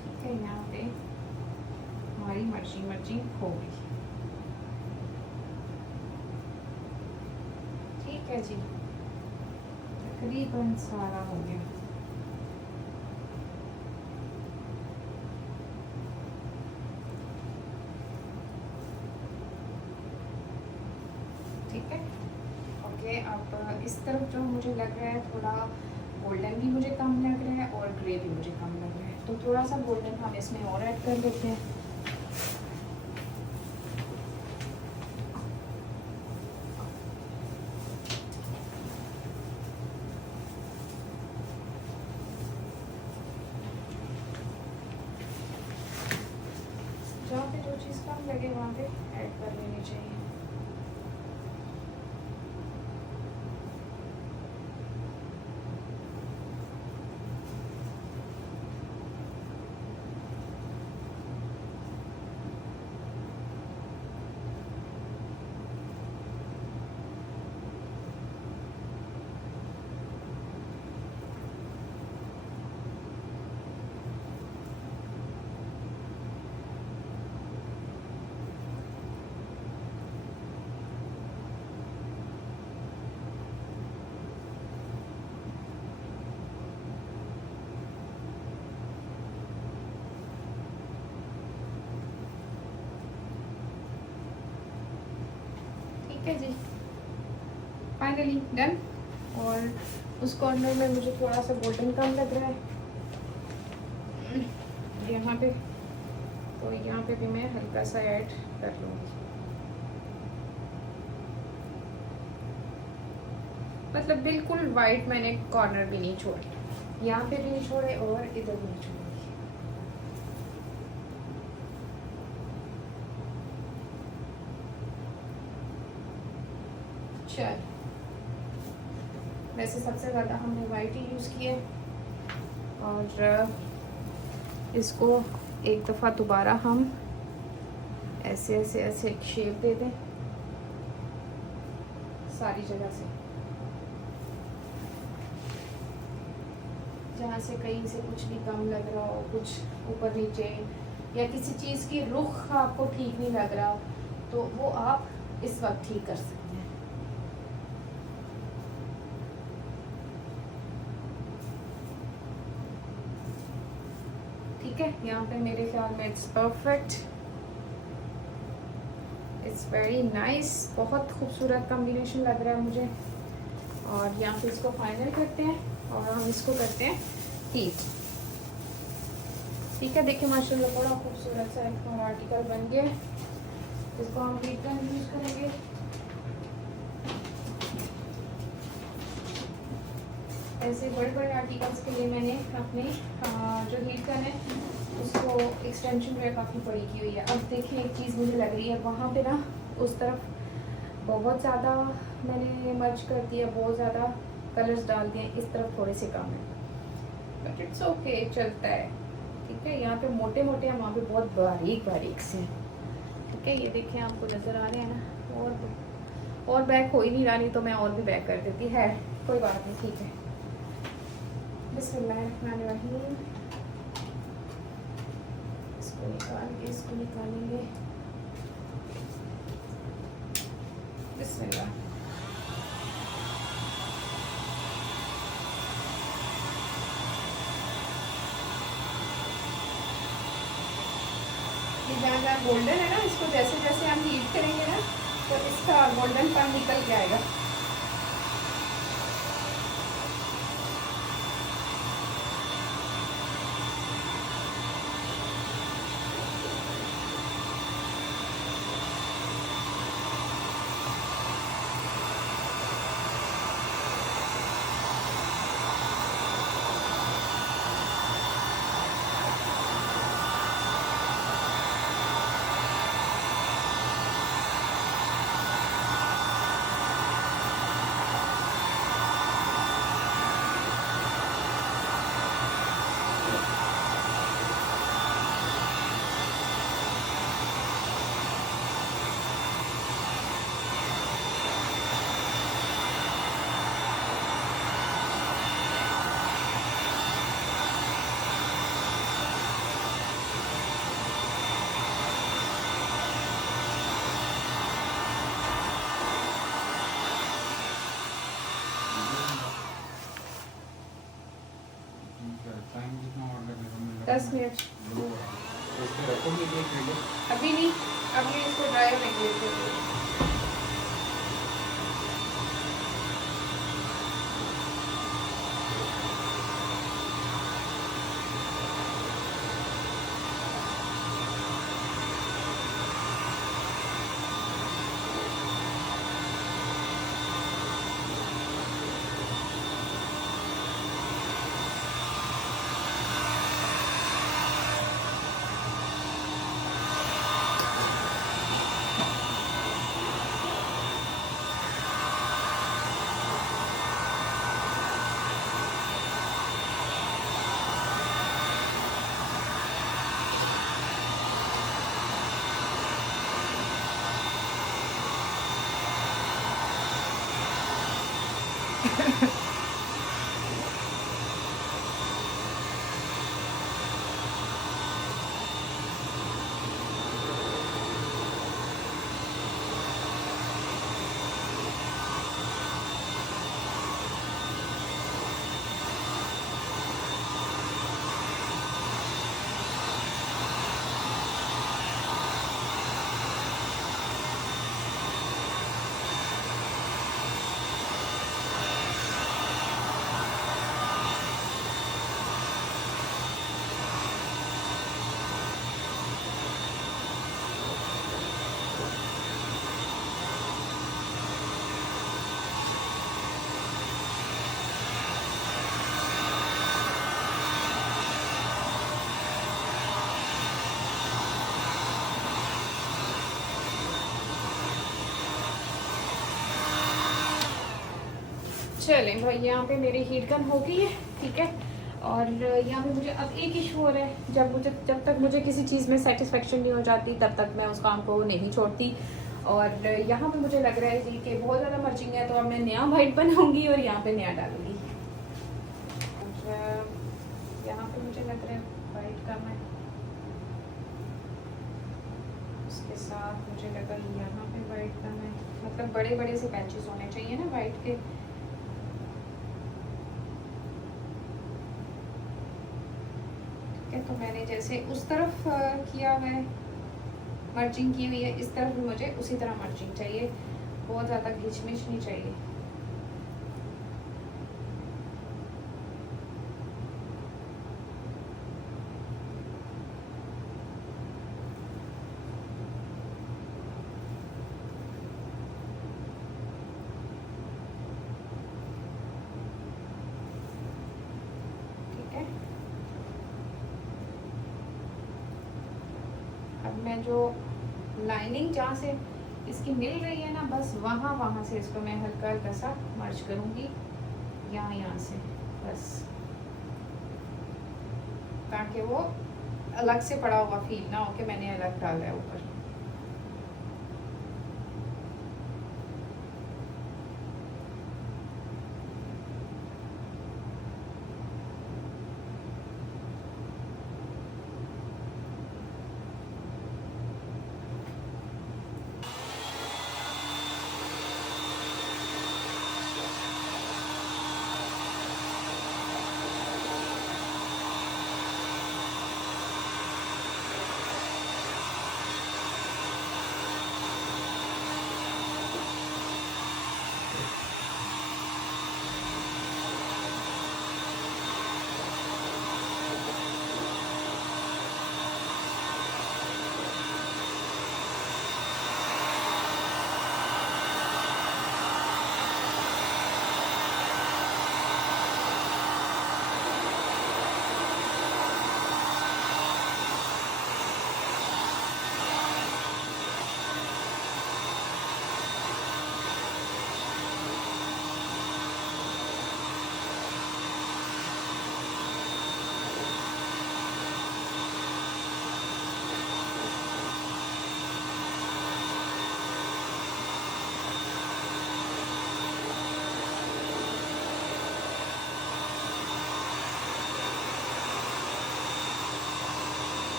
ठीक है, यहाँ पे हमारी मर्जी हो गई। ठीक है जी, तकरीबन सारा हो गया। ठीक है, ओके। अब इस तरफ जो मुझे लग रहा है थोड़ा गोल्डन भी मुझे कम लग रहा है और ग्रे भी मुझे कम लग रहा है, तो थोड़ा सा गोल्डन हम इसमें और ऐड कर देते हैं। जहाँ पे जो चीज़ कम लगे वहाँ पे ऐड कर लेनी चाहिए। ठीक है जी, फाइनली डन। और उस कॉर्नर में मुझे थोड़ा सा गोल्डन कम लग रहा है यहाँ पे, तो यहाँ पे भी मैं हल्का सा ऐड कर लूँगी। मतलब बिल्कुल वाइट मैंने कॉर्नर भी नहीं छोड़े, यहाँ पे भी नहीं छोड़े और इधर भी नहीं छोड़े। चल, वैसे सबसे ज़्यादा हमने वाइट ही यूज़ किया और इसको एक दफ़ा दोबारा हम ऐसे ऐसे ऐसे एक शेप दे दें सारी जगह से, जहाँ से कहीं से कुछ भी कम लग रहा हो, कुछ ऊपर नीचे या किसी चीज़ की रुख आपको ठीक नहीं लग रहा तो वो आप इस वक्त ठीक कर सकते हैं। ठीक है, यहाँ पे मेरे ख्याल में it's perfect, it's very nice, बहुत खूबसूरत कॉम्बिनेशन लग रहा है मुझे। और यहाँ पे इसको फाइनल करते हैं और हम इसको करते हैं हीट। ठीक है, देखिए माशाल्लाह बड़ा खूबसूरत सा एक हमारा आर्टिकल बन गया, इसको हम हीट गन यूज करेंगे। ऐसे बड़े बड़े आर्टिकल्स के लिए मैंने अपने जो हीट गन है उसको एक्सटेंशन में काफ़ी बड़ी की हुई है। अब देखिए एक चीज़ मुझे लग रही है वहाँ पे ना उस तरफ बहुत ज़्यादा मैंने मर्ज कर दिया, बहुत ज़्यादा कलर्स डाल दिए, इस तरफ थोड़े से कम है, बट इट्स ओके, चलता है। ठीक है, यहाँ पे मोटे मोटे हैं, वहाँ पे बहुत बारीक बारीक से हैं। ठीक है, ये देखिए आपको नज़र आ रहे हैं ना, और बैक हो ही नहीं रहा, नहीं तो मैं और भी बैक कर देती है, कोई बात नहीं। ठीक है, बिस्मिल्लाहिर्रहमानिर्रहीम, इसको निकाल के इसको निकालेंगे, बिस्मिल्लाह। ये जहाँ गोल्डन है ना, इसको जैसे जैसे हम हीट करेंगे ना तो इसका गोल्डन पान निकल के आएगा। टाइम कितना और लगेगा? 10 मिनट। लो तो इसको रखोगे एक मिनट। अभी नहीं, अभी इसको ड्राई होने के लिए छोड़ो। चलें भाई, यहाँ पे मेरी हीट गन हो गई है, ठीक है। और यहाँ पे मुझे अब एक इशू हो रहा है, जब तक मुझे किसी चीज़ में सेटिस्फेक्शन नहीं हो जाती तब तक मैं उस काम को नहीं छोड़ती। और यहाँ पे मुझे लग रहा है जी कि बहुत ज़्यादा मर्चिंग है, तो अब मैं नया वाइट बनाऊंगी और यहाँ पे नया डालूंगी। और यहाँ पे मुझे लग रहा है वाइट का मैं, उसके साथ मुझे लगा यहाँ पे वाइट का मैं, मतलब बड़े बड़े से पैचेस होने चाहिए ना वाइट के। तो मैंने जैसे उस तरफ किया हुआ है, मर्चिंग की हुई है, इस तरफ भी मुझे उसी तरह मर्चिंग चाहिए, बहुत ज़्यादा घिचमिच नहीं चाहिए। ठीक है, अब मैं जो लाइनिंग जहाँ से इसकी मिल रही है ना, बस वहाँ से इसको मैं हल्का हल्का सा मर्ज करूँगी, यहाँ से बस, ताकि वो अलग से पड़ा हुआ फील ना हो कि मैंने अलग डाला है ऊपर।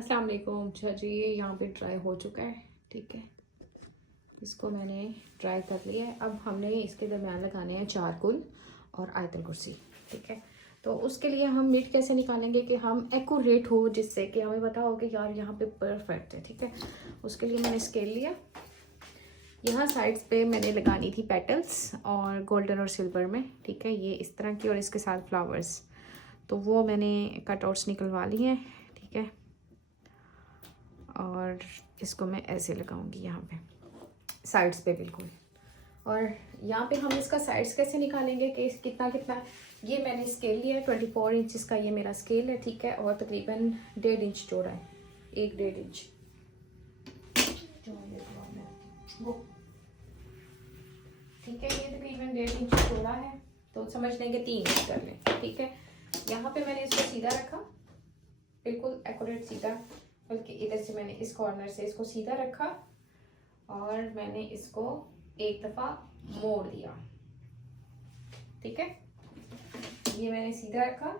अस्सलाम वालेकुम। अच्छा जी, ये यहाँ पे ड्राई हो चुका है, ठीक है। इसको मैंने ड्राई कर लिया है। अब हमने इसके दरमियान लगाने हैं चारकुल और आयतल कुर्सी, ठीक है। तो उसके लिए हम मिड कैसे निकालेंगे कि हम एक्यूरेट हो, जिससे कि हमें पता हो कि यार यहाँ पे परफेक्ट है, ठीक है। उसके लिए मैंने स्केल लिया। यहाँ साइड्स पे मैंने लगानी थी पेटल्स और गोल्डन और सिल्वर में, ठीक है। ये इस तरह की और इसके साथ फ्लावर्स, तो वो मैंने कटआउट्स निकलवा लिए हैं, ठीक है। और इसको मैं ऐसे लगाऊंगी यहाँ पे साइड्स पे बिल्कुल। और यहाँ पे हम इसका साइड्स कैसे निकालेंगे कि कितना कितना, ये मैंने स्केल लिया है 24 इंच का, ये मेरा स्केल है, ठीक है। और तकरीबन 1.5 इंच चौड़ा है, 1-1.5 इंच वो, ठीक है। ये तकरीबन 1.5 इंच चौड़ा है, तो समझ लेंगे 3 इंच कर लें, ठीक है। यहाँ पे मैंने इसको सीधा रखा, बिल्कुल एक्यूरेट सीधा, बल्कि इधर से मैंने इस कॉर्नर से इसको सीधा रखा और मैंने इसको एक दफ़ा मोड़ दिया, ठीक है। ये मैंने सीधा रखा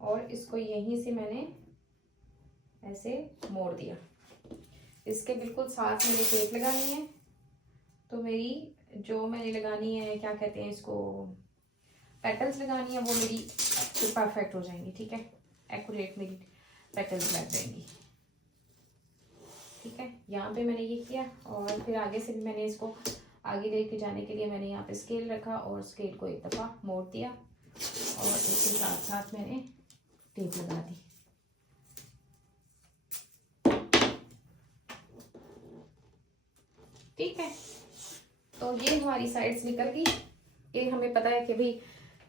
और इसको यहीं से मैंने ऐसे मोड़ दिया। इसके बिल्कुल साथ मैंने टेप लगानी है, तो मेरी जो मैंने लगानी है, क्या कहते हैं इसको, पेटल्स लगानी है, वो मेरी परफेक्ट हो जाएंगी, ठीक है। एक्यूरेट मेरी पेटल्स लग जाएंगी, ठीक है। यहाँ पे मैंने ये किया और फिर आगे से भी मैंने इसको आगे लेके जाने के लिए मैंने यहाँ पे स्केल रखा और स्केल को एक दफ़ा मोड़ दिया और इसके साथ साथ मैंने टेप लगा दी, ठीक है। तो ये हमारी साइड्स निकल गई। ये हमें पता है कि भाई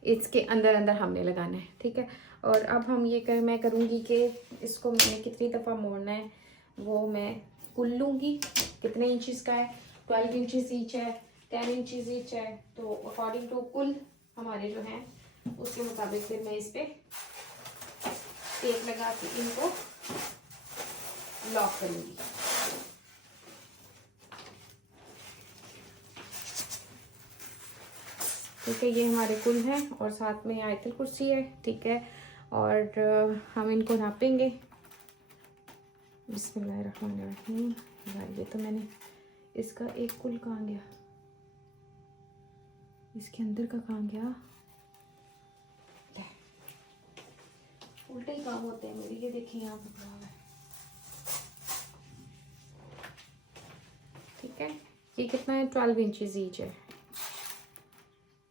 इसके अंदर अंदर हमने लगाना है, ठीक है। और अब हम ये मैं करूँगी कि इसको मैंने कितनी दफ़ा मोड़ना है वो मैं कुल लूँगी, कितने इंचेस का है, 12 इंचेस ईच है, 10 इंचेस ईच है, तो अकॉर्डिंग टू कुल हमारे जो हैं उसके मुताबिक फिर मैं इस पर टेप लगा के इनको लॉक करूँगी। ठीक है, ये हमारे कुल हैं और साथ में आयतल कुर्सी है, ठीक है। और हम इनको नापेंगे। बिस्मिल्लाहिर्रहमानिर्रहीम। ये तो मैंने इसका एक कुल कहाँ गया, इसके अंदर का कहाँ गया, उल्टे ही काम होते हैं मेरे। ये देखिए यहाँ पे पड़ा हुआ है, ठीक है। ये कितना है, 12 इंचेस ईच है।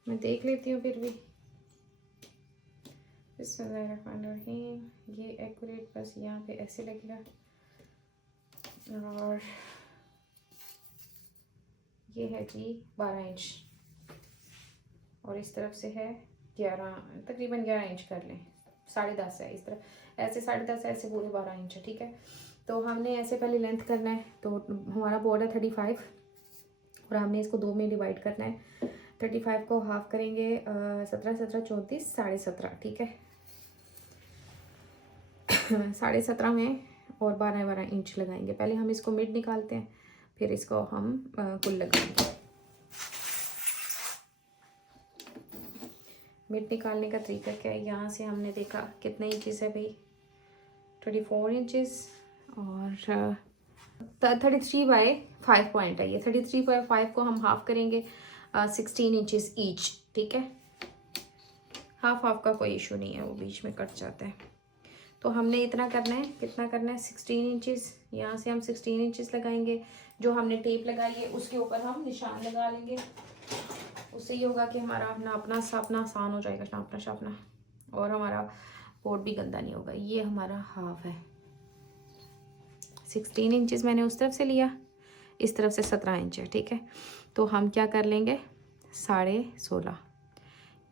मैं देख लेती हूँ फिर भी। बिस्मिल्लाहिर्रहमानिर्रहीम। ये एक्यूरेट बस यहाँ पे ऐसे लगेगा और ये है जी 12 इंच और इस तरफ से है 11, तकरीबन 11 इंच कर लें, 10.5 है इस तरफ, ऐसे 10.5 ऐसे पूरे 12 इंच है, ठीक है। तो हमने ऐसे पहले लेंथ करना है, तो हमारा बोर्ड है 35 और हमने इसको 2 में डिवाइड करना है। 35 को हाफ करेंगे 17 17 34 17.5, ठीक है। 17.5 में और 12 इंच लगाएंगे। पहले हम इसको मिड निकालते हैं, फिर इसको हम कुल लगाएंगे। मिड निकालने का तरीका क्या है, यहाँ से हमने देखा कितने इंचेस है भाई, 24 इंचेस और 33/5 पॉइंट है। ये 33/5 को हम हाफ करेंगे 16 इंचेस ईच, ठीक है। हाफ का कोई इशू नहीं है, वो बीच में कट जाता है। तो हमने इतना करना है, कितना करना है, 16 इंचेस। यहाँ से हम 16 इंचेस लगाएंगे। जो हमने टेप लगाई है उसके ऊपर हम निशान लगा लेंगे। उससे ये होगा कि हमारा नापना सापना आसान हो जाएगा, नापना शापना, और हमारा बोर्ड भी गंदा नहीं होगा। ये हमारा हाफ है, 16 इंचेस मैंने उस तरफ से लिया, इस तरफ से 17 इंच है, ठीक है। तो हम क्या कर लेंगे, 16.5,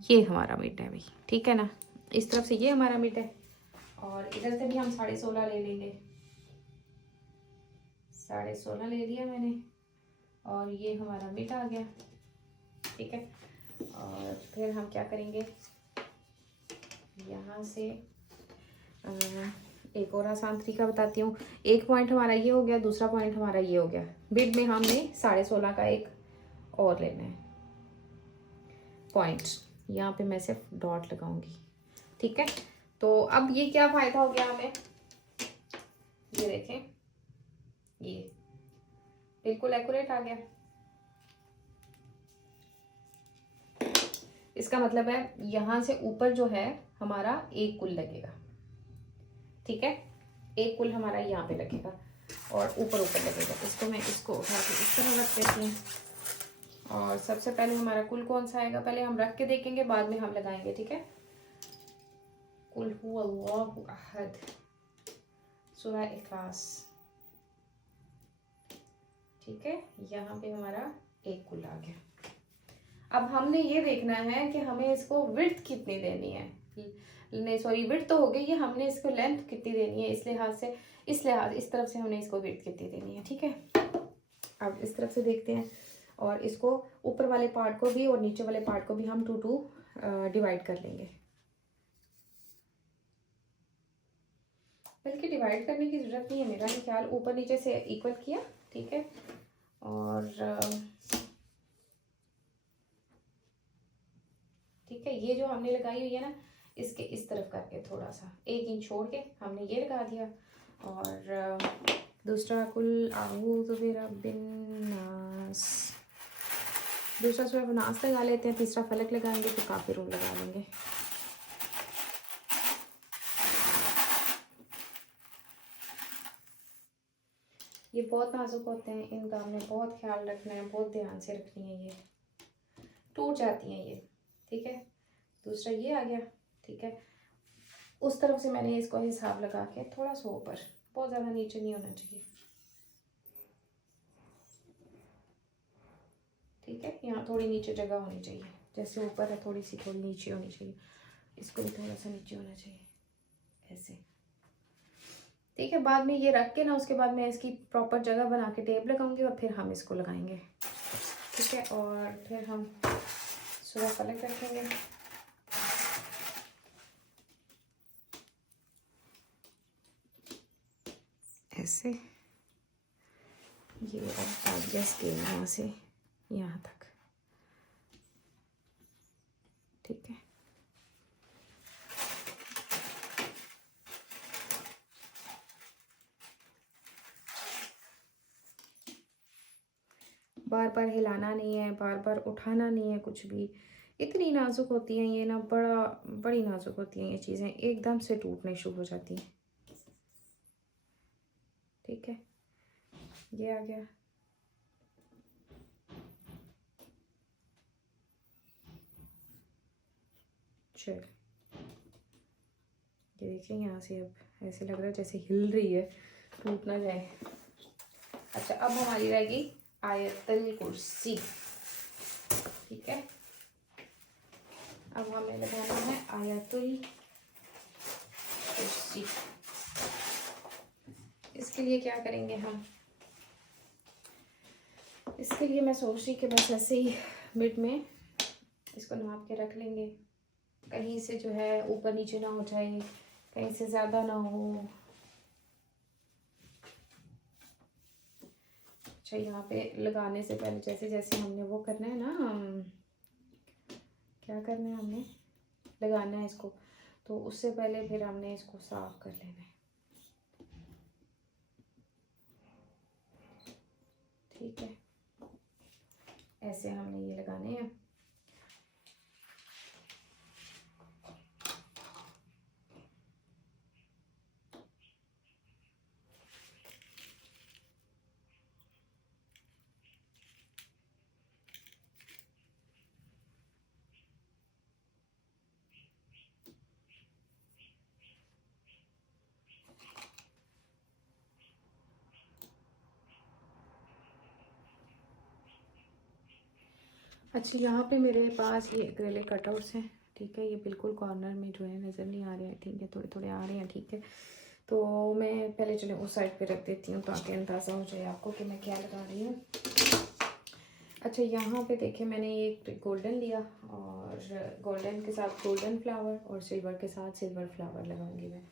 ये हमारा मिड है भाई, ठीक है ना। इस तरफ से ये हमारा मिड है और इधर से भी हम 16.5 ले लेंगे। 16.5 ले लिया मैंने और ये हमारा मिड आ गया, ठीक है। और फिर हम क्या करेंगे, यहाँ से एक और आसान तरीका बताती हूँ। एक पॉइंट हमारा ये हो गया, दूसरा पॉइंट हमारा ये हो गया। मिड में हमने 16.5 का एक और लेना है पॉइंट। यहाँ पे मैं सिर्फ डॉट लगाऊंगी, ठीक है। तो अब ये क्या फ़ायदा हो गया हमें, ये देखें, ये बिल्कुल एक्यूरेट आ गया। इसका मतलब है यहाँ से ऊपर जो है हमारा एक कुल लगेगा, ठीक है, एक कुल हमारा यहाँ पे लगेगा और ऊपर लगेगा। इसको मैं इसको उठा के इस तरह रख देती हूँ और सबसे पहले हमारा कुल कौन सा आएगा पहले हम रख के देखेंगे, बाद में हम लगाएंगे, ठीक है। कुल हु अल्लाहु अहद, सूरह इखलास, ठीक है। यहाँ पे हमारा एक कुल आ गया। अब हमने ये देखना है कि हमें इसको विड्थ कितनी देनी है, नहीं सॉरी विड्थ तो हो गई है, हमने इसको लेंथ कितनी देनी है, इस लिहाज से इस तरफ से हमने इसको विड्थ कितनी देनी है, ठीक है। अब इस तरफ से देखते हैं और इसको ऊपर वाले पार्ट को भी और नीचे वाले पार्ट को भी हम 2 डिवाइड कर लेंगे, बल्कि डिवाइड करने की ज़रूरत नहीं है, मेरा ख्याल ऊपर नीचे से इक्वल किया, ठीक है। और ठीक है, ये जो हमने लगाई हुई है ना, इसके इस तरफ करके थोड़ा सा 1 इंच छोड़ के हमने ये लगा दिया और दूसरा कुल आऊज़ु बिरब्बिन नास, दूसरा सूरह नास लगा लेते हैं, तीसरा फलक लगाएंगे तो काफिरून लगा लेंगे। ये बहुत नाजुक होते हैं, इनका हमने बहुत ख्याल रखना है, बहुत ध्यान से रखनी है, ये टूट जाती हैं ये, ठीक है। दूसरा ये आ गया, ठीक है। उस तरफ से मैंने इसको हिसाब लगा के थोड़ा सा ऊपर, बहुत ज़्यादा नीचे नहीं होना चाहिए, ठीक है। यहाँ थोड़ी नीचे जगह होनी चाहिए, जैसे ऊपर है थोड़ी नीचे होनी चाहिए, इसको भी थोड़ा सा नीचे होना चाहिए, ऐसे, ठीक है। बाद में ये रख के ना, उसके बाद मैं इसकी प्रॉपर जगह बना के टेप लगाऊंगी और फिर हम इसको लगाएंगे, ठीक है। और फिर हम सूरह फलक रखेंगे, ऐसे, ये एडजस्ट के यहाँ से यहाँ तक, ठीक है। बार बार हिलाना नहीं है, बार बार उठाना नहीं है, कुछ भी। इतनी नाजुक होती हैं ये ना, बड़ी नाजुक होती हैं ये चीज़ें, एकदम से टूटने शुरू हो जाती हैं, ठीक है। ये आ गया, चल ये देखिए यहाँ से अब ऐसे लग रहा है जैसे हिल रही है, टूट ना जाए। अच्छा, अब हमारी रहेगी आयतुल कुर्सी, ठीक है। अब हमें लगाना है आयतुल कुर्सी। इसके लिए क्या करेंगे हम, इसके लिए मैं सोच रही कि बस ऐसे ही मिड में इसको नाप के रख लेंगे, कहीं से जो है ऊपर नीचे ना हो जाए, कहीं से ज़्यादा ना हो। अच्छा, यहाँ पे लगाने से पहले जैसे जैसे हमने वो करना है ना, क्या करना है हमने, लगाना है इसको, तो उससे पहले फिर हमने इसको साफ कर लेना है, ठीक है। ऐसे हमने ये लगाने हैं। अच्छा, यहाँ पे मेरे पास ये एक्रेलिक कटआउट्स हैं, ठीक है। ये बिल्कुल कॉर्नर में जो है नज़र नहीं आ रहे हैं, ठीक है, थोड़े थोड़े आ रहे हैं, ठीक है। तो मैं पहले चले उस साइड पे रख देती हूँ ताकि अंदाज़ा हो जाए आपको कि मैं क्या लगा रही हूँ। अच्छा, यहाँ पे देखिए मैंने एक गोल्डन लिया और गोल्डन के साथ गोल्डन फ्लावर और सिल्वर के साथ सिल्वर फ्लावर लगाऊंगी मैं।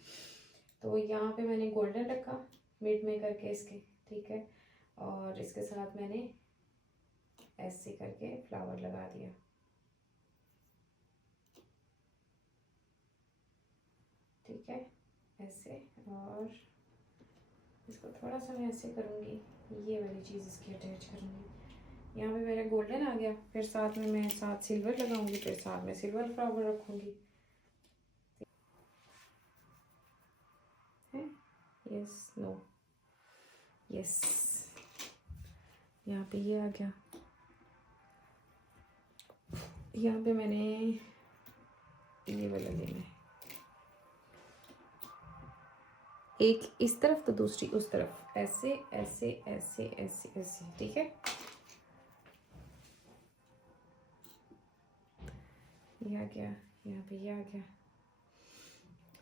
तो यहाँ पे मैंने गोल्डन रखा मिड में करके इसके, ठीक है, और इसके साथ मैंने ऐसे करके फ्लावर लगा दिया। ठीक है, ऐसे। और इसको थोड़ा सा मैं ऐसे करूँगी, ये वाली चीज़ इसकी अटैच करूँगी। यहाँ पे मेरा गोल्डन आ गया, फिर साथ में मैं साथ सिल्वर लगाऊंगी, फिर साथ में सिल्वर फ्लावर रखूँगी। है, यस, नो, यस, यहाँ पे ये आ गया। यहाँ पे मैंने ये वाला लेना है, एक इस तरफ तो दूसरी उस तरफ, ऐसे ऐसे ऐसे ऐसे ऐसे, ठीक है। ये आ गया, यहाँ पे ये आ गया।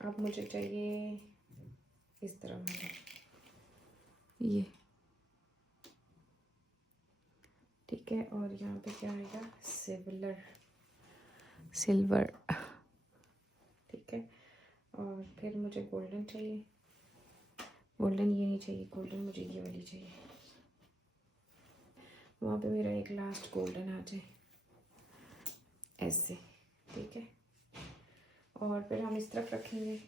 अब मुझे चाहिए इस तरफ वाला, ये, ठीक है। और यहाँ पे क्या आएगा, सिल्वर, सिल्वर, ठीक है। और फिर मुझे गोल्डन चाहिए, गोल्डन ये नहीं चाहिए, गोल्डन मुझे ये वाली चाहिए। वहाँ पे मेरा एक लास्ट गोल्डन आ जाए, ऐसे, ठीक है। और फिर हम इस तरफ रखेंगे,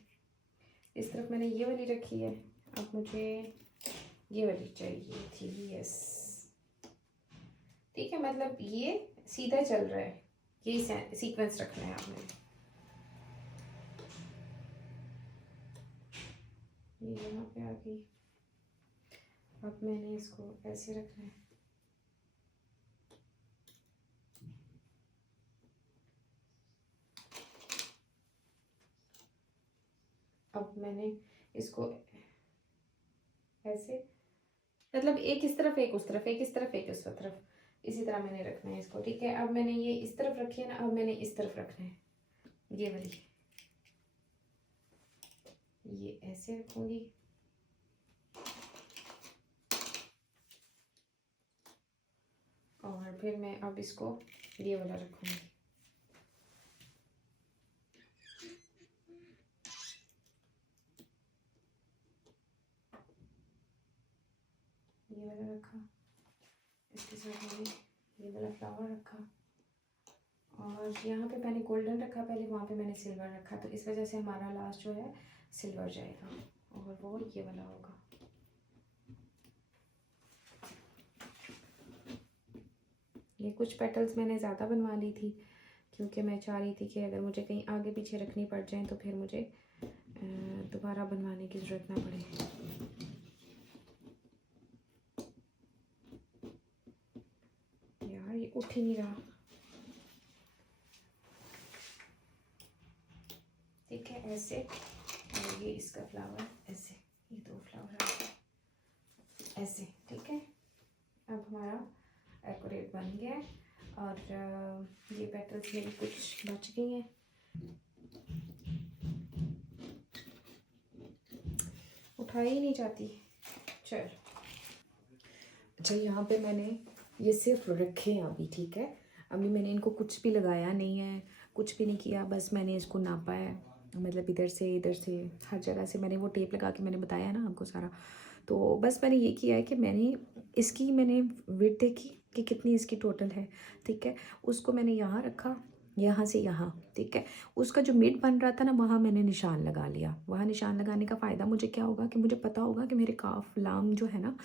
इस तरफ मैंने ये वाली रखी है, अब मुझे ये वाली चाहिए थी, यस, ठीक है। मतलब ये सीधा चल रहा है, यही सीक्वेंस रखना है आपने। ये यहाँ पे आ गई, अब मैंने इसको ऐसे रखना है, अब मैंने इसको ऐसे, मतलब एक इस तरफ एक उस तरफ, एक इस तरफ एक उस तरफ, इसी तरह मैंने रखना है इसको, ठीक है। अब मैंने ये इस तरफ रखी है ना, अब मैंने इस तरफ रखना है, ये वाली, ये ऐसे रखूंगी, और फिर मैं अब इसको ये वाला रखूंगी, ये वाला रखा, इसके साथ मैंने ये वाला फ्लावर रखा, और यहाँ पे मैंने गोल्डन रखा पहले, वहाँ पे मैंने सिल्वर रखा, तो इस वजह से हमारा लास्ट जो है सिल्वर जाएगा, और वो ये वाला होगा। ये कुछ पेटल्स मैंने ज़्यादा बनवा ली थी, क्योंकि मैं चाह रही थी कि अगर मुझे कहीं आगे पीछे रखनी पड़ जाए तो फिर मुझे दोबारा बनवाने की ज़रूरत ना पड़े। यार ये उठ ही नहीं रहा, ठीक है, ऐसे। और ये इसका फ्लावर ऐसे, ये दो फ्लावर आ गए ऐसे, ठीक है। अब हमारा एक्यूरेट बन गया है, और ये पेटल्स मेरी कुछ बच गई हैं, उठाई ही नहीं जाती। चल, अच्छा, यहाँ पे मैंने ये सिर्फ रखे हैं अभी, ठीक है। अभी मैंने इनको कुछ भी लगाया नहीं है, कुछ भी नहीं किया, बस मैंने इसको नापा है, मतलब इधर से हर जगह से मैंने वो टेप लगा के मैंने बताया ना आपको सारा। तो बस मैंने ये किया है कि मैंने विड्थ देखी कि कितनी इसकी टोटल है, ठीक है। उसको मैंने यहाँ रखा, यहाँ से यहाँ, ठीक है। उसका जो मिड बन रहा था ना, वहाँ मैंने निशान लगा लिया। वहाँ निशान लगाने का फ़ायदा मुझे क्या होगा कि मुझे पता होगा कि मेरे काफ लाम जो है ना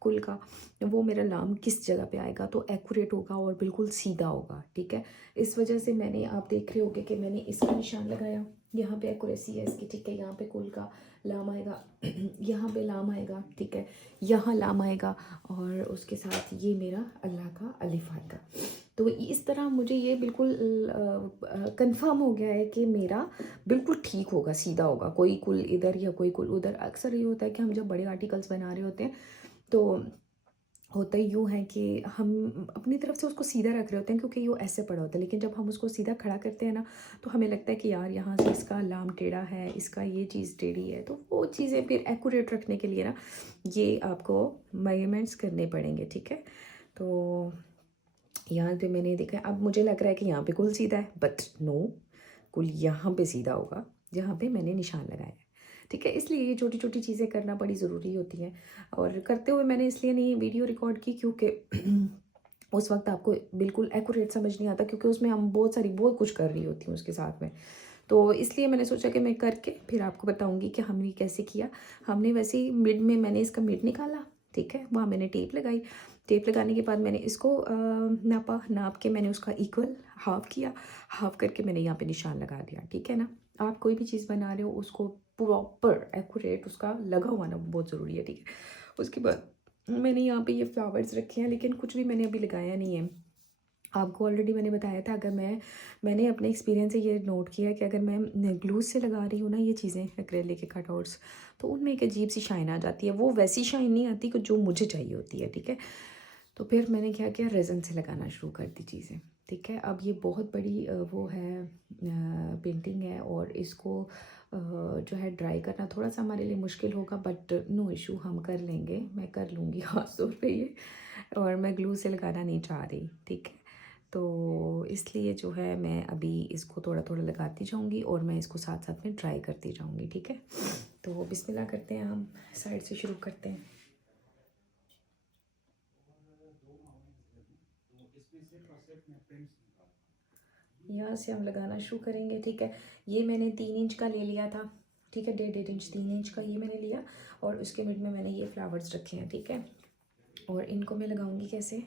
कुल का, वो मेरा लाम किस जगह पे आएगा, तो एक्यूरेट होगा और बिल्कुल सीधा होगा, ठीक है। इस वजह से मैंने, आप देख रहे होंगे कि मैंने इसका निशान लगाया, यहाँ पे एक्यूरेसी है इसकी, ठीक है। यहाँ पे कुल का लाम आएगा, यहाँ पे लाम आएगा, ठीक है, यहाँ लाम आएगा, और उसके साथ ये मेरा अल्लाह का अलिफ आएगा। तो इस तरह मुझे ये बिल्कुल कंफर्म हो गया है कि मेरा बिल्कुल ठीक होगा, सीधा होगा, कोई कुल इधर या कोई कुल उधर। अक्सर ये होता है कि हम जब बड़े आर्टिकल्स बना रहे होते हैं तो होता ही यूँ है कि हम अपनी तरफ से उसको सीधा रख रहे होते हैं क्योंकि ये ऐसे पड़ा होता है, लेकिन जब हम उसको सीधा खड़ा करते हैं ना तो हमें लगता है कि यार यहाँ से इसका लाम टेढ़ा है, इसका ये चीज़ टेढ़ी है। तो वो चीज़ें फिर एक्यूरेट रखने के लिए ना ये आपको मेजरमेंट्स करने पड़ेंगे, ठीक है। तो यहाँ पे मैंने देखा, अब मुझे लग रहा है कि यहाँ पे कुल सीधा है, बट नो, कुल यहाँ पे सीधा होगा जहाँ पे मैंने निशान लगाया है, ठीक है। इसलिए ये छोटी छोटी चीज़ें करना बड़ी ज़रूरी होती हैं, और करते हुए मैंने इसलिए नहीं वीडियो रिकॉर्ड की क्योंकि उस वक्त आपको बिल्कुल एक्यूरेट समझ नहीं आता, क्योंकि उसमें हम बहुत कुछ कर रही होती हूँ उसके साथ में। तो इसलिए मैंने सोचा कि मैं करके फिर आपको बताऊंगी कि हमने कैसे किया। हमने वैसे ही मिड में मैंने इसका मिड निकाला, ठीक है, वहाँ मैंने टेप लगाई। टेप लगाने के बाद मैंने इसको नाप के मैंने उसका इक्वल हाफ किया। हाफ करके मैंने यहाँ पे निशान लगा दिया, ठीक है ना। आप कोई भी चीज़ बना रहे हो उसको प्रॉपर एक्यूरेट उसका लगा हुआ ना बहुत ज़रूरी है, ठीक है। उसके बाद मैंने यहाँ पे ये फ्लावर्स रखे हैं, लेकिन कुछ भी मैंने अभी लगाया नहीं है। आपको ऑलरेडी मैंने बताया था, अगर मैंने अपने एक्सपीरियंस से ये नोट किया कि अगर मैं ग्लू से लगा रही हूँ ना ये चीज़ें एक्रेलिक के कटआउट्स, तो उनमें एक अजीब सी शाइन आ जाती है। वो वैसी शाइन नहीं आती कि जो मुझे चाहिए होती है, ठीक है। तो फिर मैंने क्या किया, रेज़न से लगाना शुरू कर दी चीज़ें, ठीक है। अब ये बहुत बड़ी वो है पेंटिंग है, और इसको जो है ड्राई करना थोड़ा सा हमारे लिए मुश्किल होगा, बट नो इशू, हम कर लेंगे, मैं कर लूँगी ख़ास तौर पे ये। और मैं ग्लू से लगाना नहीं चाह रही, ठीक है। तो इसलिए जो है मैं अभी इसको थोड़ा थोड़ा लगाती जाऊँगी और मैं इसको साथ साथ में ड्राई करती जाऊँगी, ठीक है। तो बिस्मिल्लाह करते हैं, हम साइड से शुरू करते हैं। यहाँ से हम लगाना शुरू करेंगे, ठीक है। ये मैंने 3 इंच का ले लिया था, ठीक है, 1.5 इंच 3 इंच का ये मैंने लिया, और उसके मिड में मैंने ये फ्लावर्स रखे हैं, ठीक है। और इनको मैं लगाऊंगी कैसे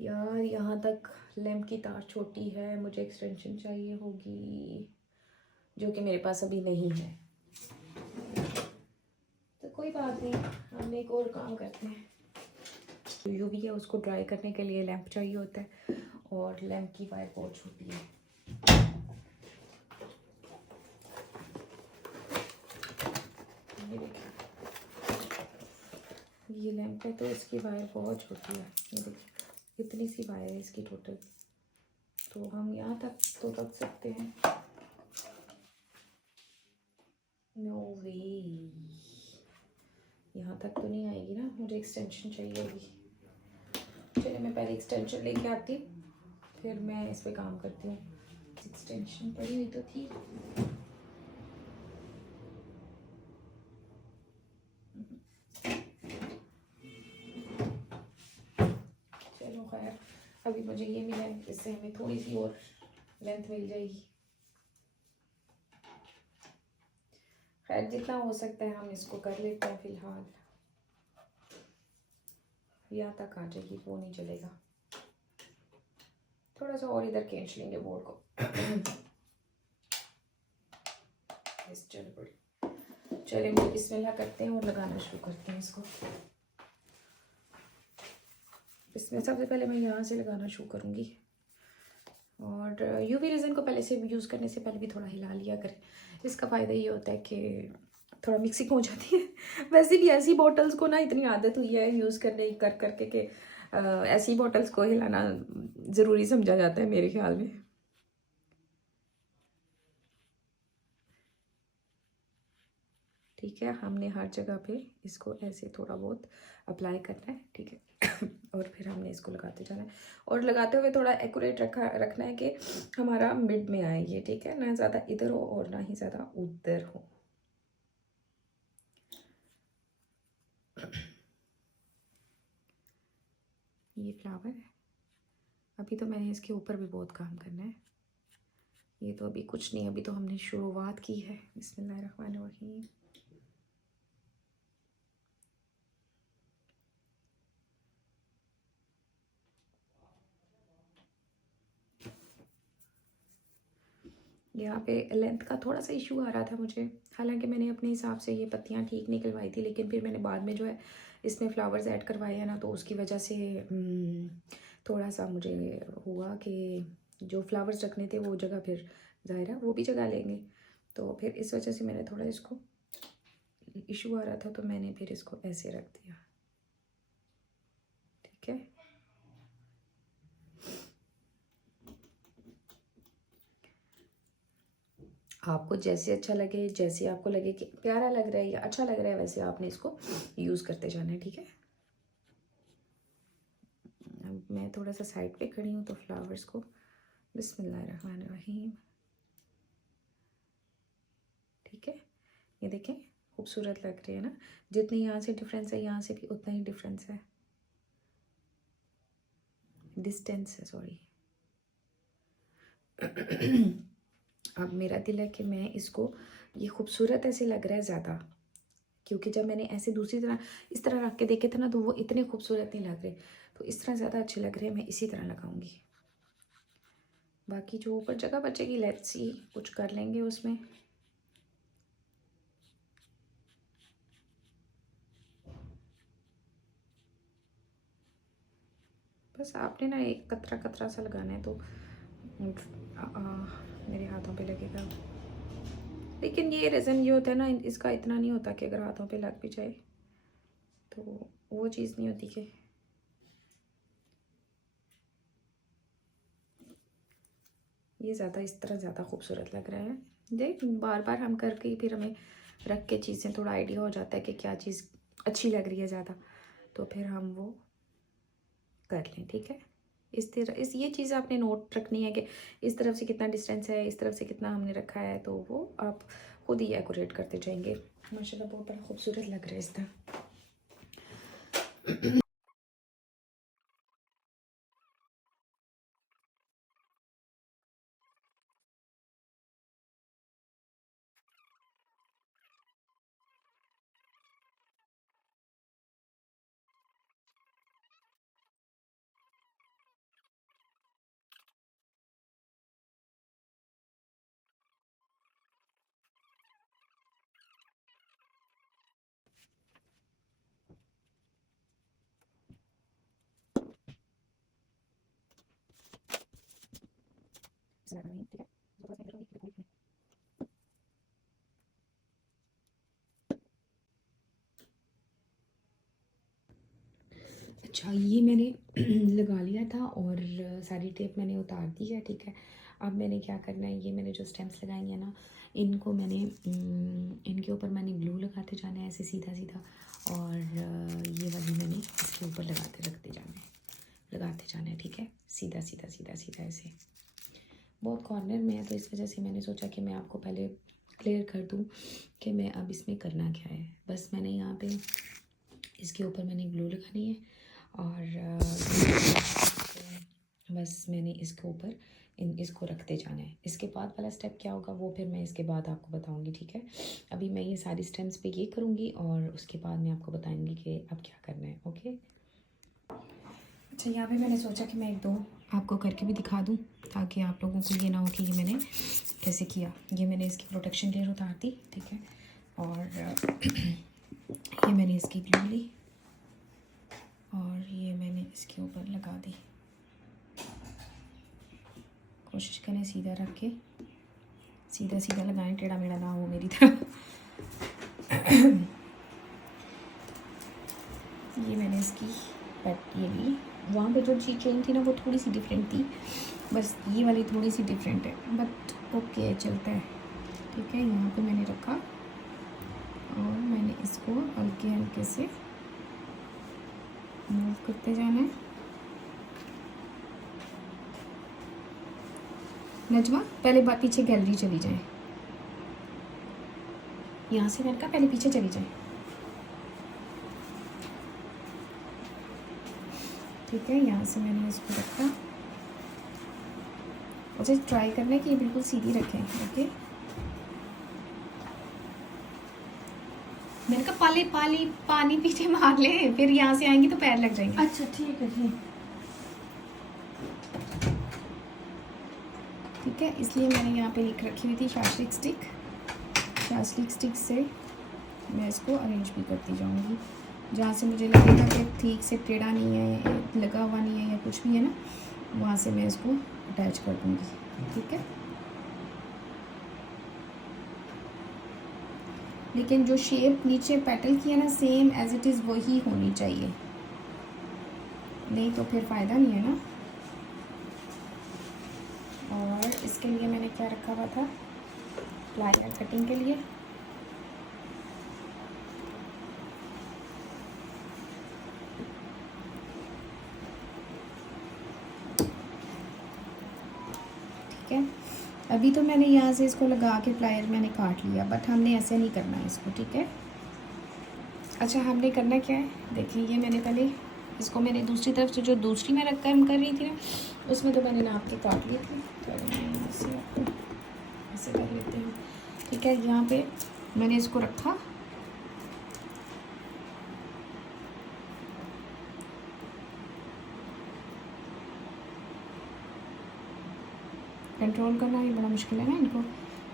यार, यहाँ तक लैम्प की तार छोटी है, मुझे एक्सटेंशन चाहिए होगी, जो कि मेरे पास अभी नहीं है। तो कोई बात नहीं, हम एक और काम करते हैं। जो भी है उसको ड्राई करने के लिए लैम्प चाहिए होता है, और लैम्प की वायर बहुत छोटी है। ये देखिए, ये लैम्प है तो इसकी वायर बहुत छोटी है। ये देखिए इतनी सी वायर है इसकी टोटल, तो हम यहाँ तक तो रख सकते हैं। नो वे, यहाँ तक तो नहीं आएगी ना, मुझे एक्सटेंशन चाहिए होगी। चलिए मैं पहले एक्सटेंशन लेके आती, फिर मैं इस पे काम करती हूँ। एक्सटेंशन पड़ी हुई तो थी, चलो खैर, अभी मुझे ये मिला, इससे हमें थोड़ी सी और लेंथ मिल जाएगी। खैर जितना हो सकता है हम इसको कर लेते हैं फिलहाल। यहाँ तक आ जाएगी, वो नहीं चलेगा, थोड़ा सा और इधर खींच लेंगे बोर्ड को। चलिए बिस्मिल्लाह करते हैं और लगाना शुरू करते हैं इसको। इसमें सबसे पहले मैं यहाँ से लगाना शुरू करूँगी, और यूवी रेज़न को पहले से यूज़ करने से पहले भी थोड़ा हिला लिया करें। इसका फ़ायदा ये होता है कि थोड़ा मिक्सिंग हो जाती है। वैसे भी ऐसी बॉटल्स को ना इतनी आदत हुई है यूज़ करने कर करके कि ऐसी बॉटल्स को हिलाना ज़रूरी समझा जाता है मेरे ख्याल में। ठीक है, हमने हर जगह पे इसको ऐसे थोड़ा बहुत अप्लाई करना है, ठीक है। और फिर हमने इसको लगाते जाना है, और लगाते हुए थोड़ा एक्यूरेट रखना है कि हमारा मिड में आए ये, ठीक है, ना ज़्यादा इधर हो और ना ही ज़्यादा उधर हो। ये फ्लावर है, अभी तो मैंने इसके ऊपर भी बहुत काम करना है। ये तो अभी कुछ नहीं, अभी तो हमने शुरुआत की है। बिस्मिल्लाहिर्रहमानिर्रहीम। यहाँ पे लेंथ का थोड़ा सा इशू आ रहा था मुझे, हालांकि मैंने अपने हिसाब से ये पत्तियाँ ठीक निकलवाई थी, लेकिन फिर मैंने बाद में जो है इसमें फ्लावर्स ऐड करवाए हैं ना, तो उसकी वजह से थोड़ा सा मुझे हुआ कि जो फ्लावर्स रखने थे वो जगह फिर ज़ाहिर है वो भी जगह लेंगे, तो फिर इस वजह से मैंने थोड़ा इसको इशू आ रहा था, तो मैंने फिर इसको ऐसे रख दिया, ठीक है। आपको जैसे अच्छा लगे, जैसे आपको लगे कि प्यारा लग रहा है या अच्छा लग रहा है, वैसे आपने इसको यूज़ करते जाना है, ठीक है। अब मैं थोड़ा सा साइड पे खड़ी हूँ, तो फ्लावर्स को बिस्मिल्लाहिर्रहमानिर्रहीम, ठीक है। ये देखें खूबसूरत लग रही है ना, जितनी यहाँ से डिफरेंस है यहाँ से भी उतना ही डिफरेंस है, डिस्टेंस है, सॉरी। अब मेरा दिल है कि मैं इसको, ये खूबसूरत ऐसे लग रहा है ज़्यादा, क्योंकि जब मैंने ऐसे दूसरी तरह इस तरह रख के देखे थे ना तो वो इतने खूबसूरत नहीं लग रहे, तो इस तरह ज़्यादा अच्छे लग रहे हैं। मैं इसी तरह लगाऊंगी। बाकी जो ऊपर जगह बचेगी लेट्स सी, कुछ कर लेंगे उसमें। बस आपने ना एक कतरा कतरा सा लगाना है, तो मेरे हाथों पे लगेगा। लेकिन ये रीज़न ये होता है ना, इसका इतना नहीं होता कि अगर हाथों पे लग भी जाए तो वो चीज़ नहीं होती कि ये ज़्यादा इस तरह ज़्यादा खूबसूरत लग रहा है। देख बार बार हम करके फिर हमें रख के चीज़ें थोड़ा आइडिया हो जाता है कि क्या चीज़ अच्छी लग रही है ज़्यादा, तो फिर हम वो कर लें। ठीक है, इस तरह ये चीज़ आपने नोट रखनी है कि इस तरफ से कितना डिस्टेंस है, इस तरफ से कितना हमने रखा है, तो वो आप खुद ही एक्यूरेट करते जाएंगे। माशाल्लाह बहुत बड़ा खूबसूरत लग रहा है इस तरह। अच्छा, ये मैंने लगा लिया था और सारी टेप मैंने उतार दी है। ठीक है, अब मैंने क्या करना है, ये मैंने जो स्टेम्प्स लगाई हैं ना, इनको मैंने इनके ऊपर मैंने ग्लू लगाते जाना है ऐसे सीधा सीधा, और ये वाली मैंने इसके ऊपर लगाते रखते जाना है, लगाते जाना है। ठीक है, सीधा सीधा सीधा सीधा ऐसे। बहुत कॉर्नर में है तो इस वजह से मैंने सोचा कि मैं आपको पहले क्लियर कर दूँ कि मैं अब इसमें करना क्या है। बस मैंने यहाँ पे इसके ऊपर मैंने ग्लू लगानी है और बस मैंने इसके ऊपर इसको रखते जाना है। इसके बाद वाला स्टेप क्या होगा वो फिर मैं इसके बाद आपको बताऊंगी। ठीक है, अभी मैं ये सारी स्टेप्स पे ये करूँगी और उसके बाद मैं आपको बताऊंगी कि अब क्या करना है। ओके, अच्छा यहाँ पे मैंने सोचा कि मैं एक दो आपको करके भी दिखा दूँ ताकि आप लोगों को ये ना हो कि ये मैंने कैसे किया। ये मैंने इसकी प्रोटेक्शन लेयर उतार दी। ठीक है, और ये मैंने इसकी ग्लू ली और ये मैंने इसके ऊपर लगा दी। कोशिश करें सीधा रख के, सीधा सीधा लगाएं, टेढ़ा मेढ़ा ना हो मेरी तरह। ये मैंने इसकी ये ली। वहाँ पे जो चेन थी ना वो थोड़ी सी डिफरेंट थी, बस ये वाली थोड़ी सी डिफरेंट है, बट ओके चलता है। ठीक है, यहाँ पे मैंने रखा और मैंने इसको हल्के हल्के से मूव करते जाना है। नजमा पहले पीछे गैलरी चली जाए, यहाँ से मैंने कहा पहले पीछे चली जाए। ठीक है, यहाँ से मैंने इसको रखा। अच्छा, ट्राई करना है कि ये बिल्कुल सीधी रखें। ओके, मैंने कहा पानी पीछे मार ले, फिर यहाँ से आएंगी तो पैर लग जाएंगे। अच्छा ठीक है जी। ठीक है, इसलिए मैंने यहाँ पे लिख रखी हुई थी शास्लिक स्टिक। शास्लिक स्टिक से मैं इसको अरेंज भी करती जाऊँगी। जहाँ से मुझे लगेगा कि ठीक से टेढ़ा नहीं है, लगा हुआ नहीं है या कुछ भी है ना, वहाँ से मैं इसको अटैच कर दूँगी। ठीक है, लेकिन जो शेप नीचे पेटल की है ना सेम एज इट इज़ वही होनी चाहिए, नहीं तो फिर फ़ायदा नहीं है ना। और इसके लिए मैंने क्या रखा हुआ था, प्लायर कटिंग के लिए। ठीक है, अभी तो मैंने यहाँ से इसको लगा के प्लायर मैंने काट लिया, बट हमने ऐसे नहीं करना है इसको। ठीक है, अच्छा हमने करना क्या है, देखिए ये मैंने पहले इसको मैंने दूसरी तरफ से जो दूसरी में रख कर रही थी ना, उसमें तो मैंने नाप के काट ली थी। तो मैं यहाँ से आपको से कर लेते हैं। ठीक है, यहाँ पे मैंने इसको रखा, कंट्रोल करना भी बड़ा मुश्किल है ना इनको।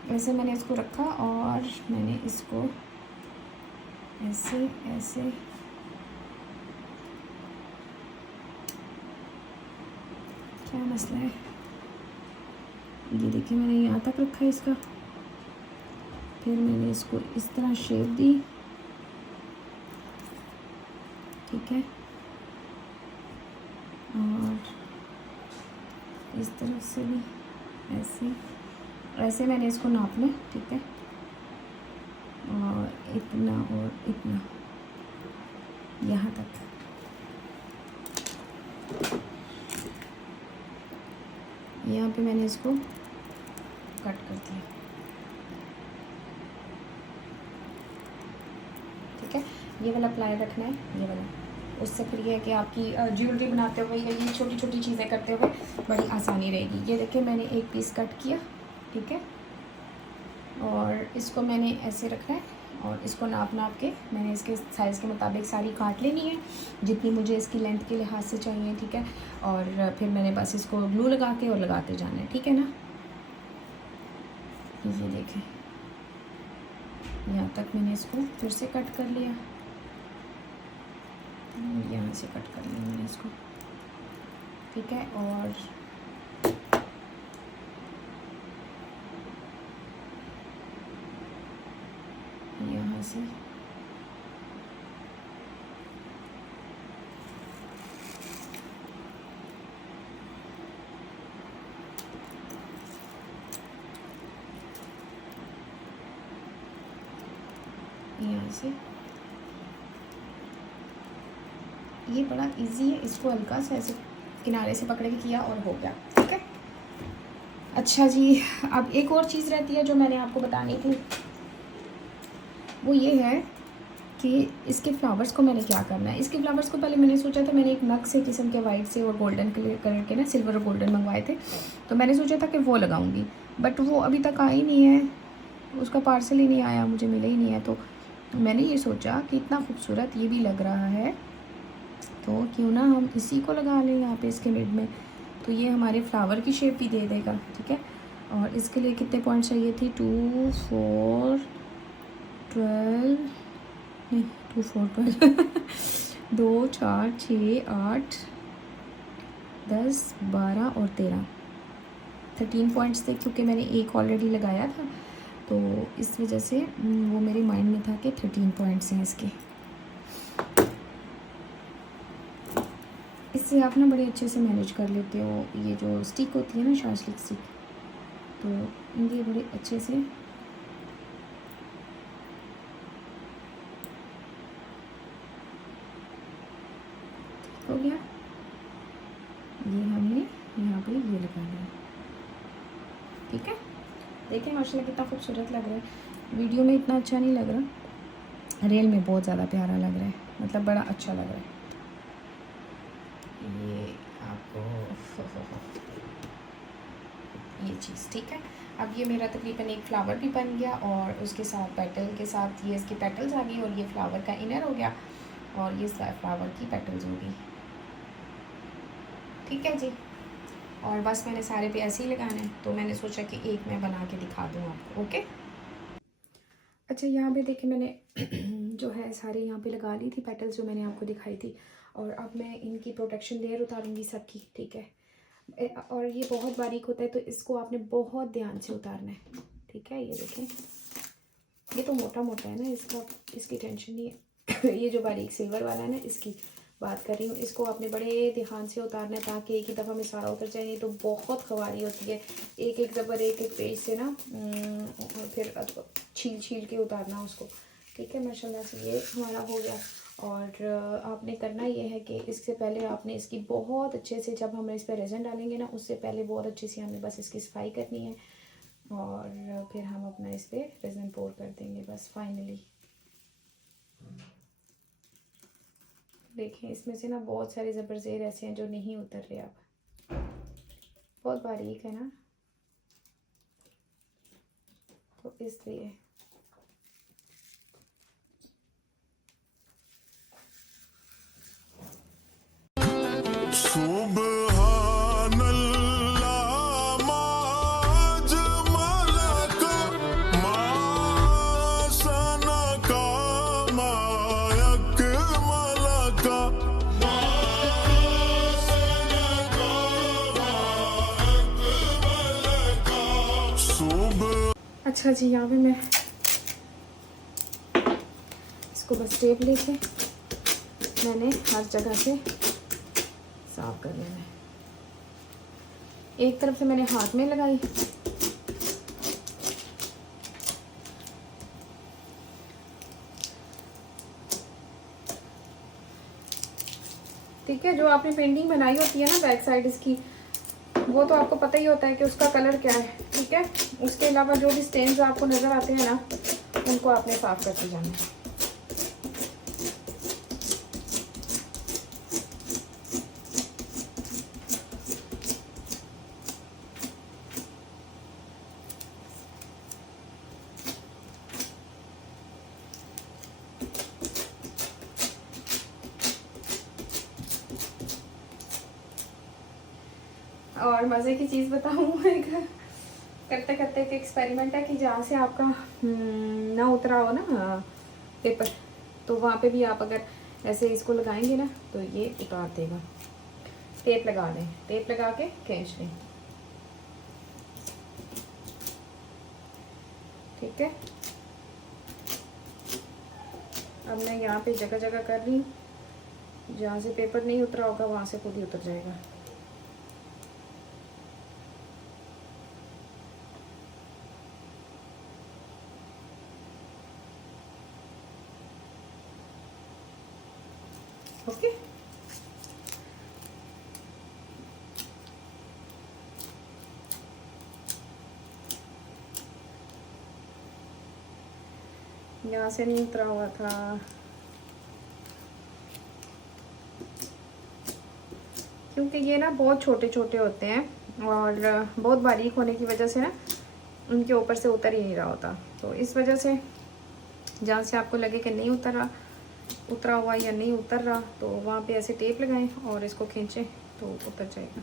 वैसे मैंने इसको रखा और मैंने इसको ऐसे ऐसे क्या मसला है, ये देखिए मैंने यहाँ तक रखा है इसका, फिर मैंने इसको इस तरह शेप दी। ठीक है, और इस तरफ से भी ऐसे ऐसे मैंने इसको नाप लिया। ठीक है, और इतना यहाँ तक। यहाँ पे मैंने इसको कट कर दिया। ठीक है, ये वाला प्लाई रखना है, ये वाला। उससे फिर ये है कि आपकी ज्वेलरी बनाते हुए या ये छोटी छोटी चीज़ें करते हुए बड़ी आसानी रहेगी। ये देखिए मैंने एक पीस कट किया। ठीक है, और इसको मैंने ऐसे रखना है और इसको नाप के मैंने इसके साइज़ के मुताबिक साड़ी काट लेनी है जितनी मुझे इसकी लेंथ के लिहाज से चाहिए। ठीक है, और फिर मैंने बस इसको ग्लू लगा के और लगाते जाना है। ठीक है ना, ये देखें यहाँ तक मैंने इसको फिर से कट कर लिया, यहाँ से कट कर लिया मैंने इसको। ठीक है, और यहाँ से यहाँ से, ये बड़ा इजी है, इसको हल्का सा ऐसे किनारे से पकड़ के किया और हो गया। ठीक है, अच्छा जी, अब एक और चीज़ रहती है जो मैंने आपको बतानी थी, वो ये है कि इसके फ्लावर्स को मैंने क्या करना है। इसके फ्लावर्स को पहले मैंने सोचा था, मैंने एक नग से किस्म के वाइट से और गोल्डन कलर के ना, सिल्वर और गोल्डन मंगवाए थे, तो मैंने सोचा था कि वो लगाऊंगी, बट वो अभी तक आई नहीं है, उसका पार्सल ही नहीं आया, मुझे मिला ही नहीं है। तो मैंने ये सोचा कि इतना खूबसूरत ये भी लग रहा है, तो क्यों ना हम इसी को लगा लें यहाँ पे इसके मिड में, तो ये हमारे फ्लावर की शेप भी दे देगा। ठीक है, और इसके लिए कितने पॉइंट चाहिए थी, 2 4 12 नहीं 2 4 12 2 4 6 8 10 12 और 13 पॉइंट्स थे, क्योंकि मैंने एक ऑलरेडी लगाया था, तो इस वजह से वो मेरे माइंड में था कि 13 पॉइंट्स हैं इसके। इससे आप ना बड़े अच्छे से मैनेज कर लेते हो। ये जो स्टिक होती है ना, शार्ट स्टिक, तो ये बड़े अच्छे से हो गया। ये हमने यहाँ पे ये लगाना है। ठीक है, देखें माशाल्लाह कितना खूबसूरत लग रहा है। वीडियो में इतना अच्छा नहीं लग रहा, रियल में बहुत ज़्यादा प्यारा लग रहा है, मतलब बड़ा अच्छा लग रहा है। ये आपको ये चीज़। ठीक है, अब ये मेरा तकरीबन एक फ्लावर भी बन गया, और उसके साथ पेटल के साथ ये इसकी पेटल्स आ गई, और ये फ्लावर का इनर हो गया, और ये फ्लावर की पेटल्स होगी। ठीक है जी, और बस मैंने सारे पे ऐसे ही लगाना है, तो मैंने सोचा कि एक मैं बना के दिखा दूँ आपको। ओके, अच्छा यहाँ पे देखिए मैंने जो है सारे यहाँ पे लगा ली थी पेटल्स जो मैंने आपको दिखाई थी, और अब मैं इनकी प्रोटेक्शन लेयर उतारूँगी सबकी। ठीक है, और ये बहुत बारीक होता है, तो इसको आपने बहुत ध्यान से उतारना है। ठीक है, ये देखें ये तो मोटा मोटा है ना, इसकी टेंशन नहीं है ये जो बारीक सिल्वर वाला है ना, इसकी बात कर रही हूँ, इसको आपने बड़े ध्यान से उतारना है ताकि एक ही दफ़ा में सारा उतर जाए, तो बहुत खवारी होती है, एक एक पेज से ना, फिर छील के उतारना उसको। ठीक है, माशाल्लाह से ये हमारा हो गया। और आपने करना ये है कि इससे पहले आपने इसकी बहुत अच्छे से, जब हम इस पर रेज़न डालेंगे ना, उससे पहले बहुत अच्छे से हमें बस इसकी सफाई करनी है, और फिर हम अपना इस पर रेज़न पोर कर देंगे बस फाइनली। देखें इसमें से ना बहुत सारे ज़बरज़ेर ऐसे हैं जो नहीं उतर रहे, अब बहुत बारीक है ना, तो इसलिए अच्छा जी, यहाँ पे मैं इसको बस टेप लेके मैंने हर जगह से साफ कर लेना है। एक तरफ से मैंने हाथ में लगाई, ठीक है। जो आपने पेंटिंग बनाई होती है ना बैक साइड इसकी, वो तो आपको पता ही होता है कि उसका कलर क्या है, ठीक है। उसके अलावा जो भी स्टेन्स आपको नज़र आते हैं ना, उनको आपने साफ करते जाना है। और मज़े की चीज़ बताऊँ, एक करते करते एक एक्सपेरिमेंट है कि जहाँ से आपका ना उतरा हो ना पेपर, तो वहाँ पे भी आप अगर ऐसे इसको लगाएंगे ना तो ये उतार देगा। टेप लगा दें, टेप लगा के खींच लें, ठीक है। अब मैं यहाँ पे जगह जगह कर रही हूँ, जहाँ से पेपर नहीं उतरा होगा वहाँ से खुद ही उतर जाएगा। ओके, यहाँ से नहीं उतरा हुआ था, क्योंकि ये ना बहुत छोटे छोटे होते हैं और बहुत बारीक होने की वजह से ना उनके ऊपर से उतर ही नहीं रहा होता। तो इस वजह से जहाँ से आपको लगे कि नहीं उतरा हुआ या नहीं उतर रहा, तो वहाँ पे ऐसे टेप लगाएं और इसको खींचें तो उतर जाएगा।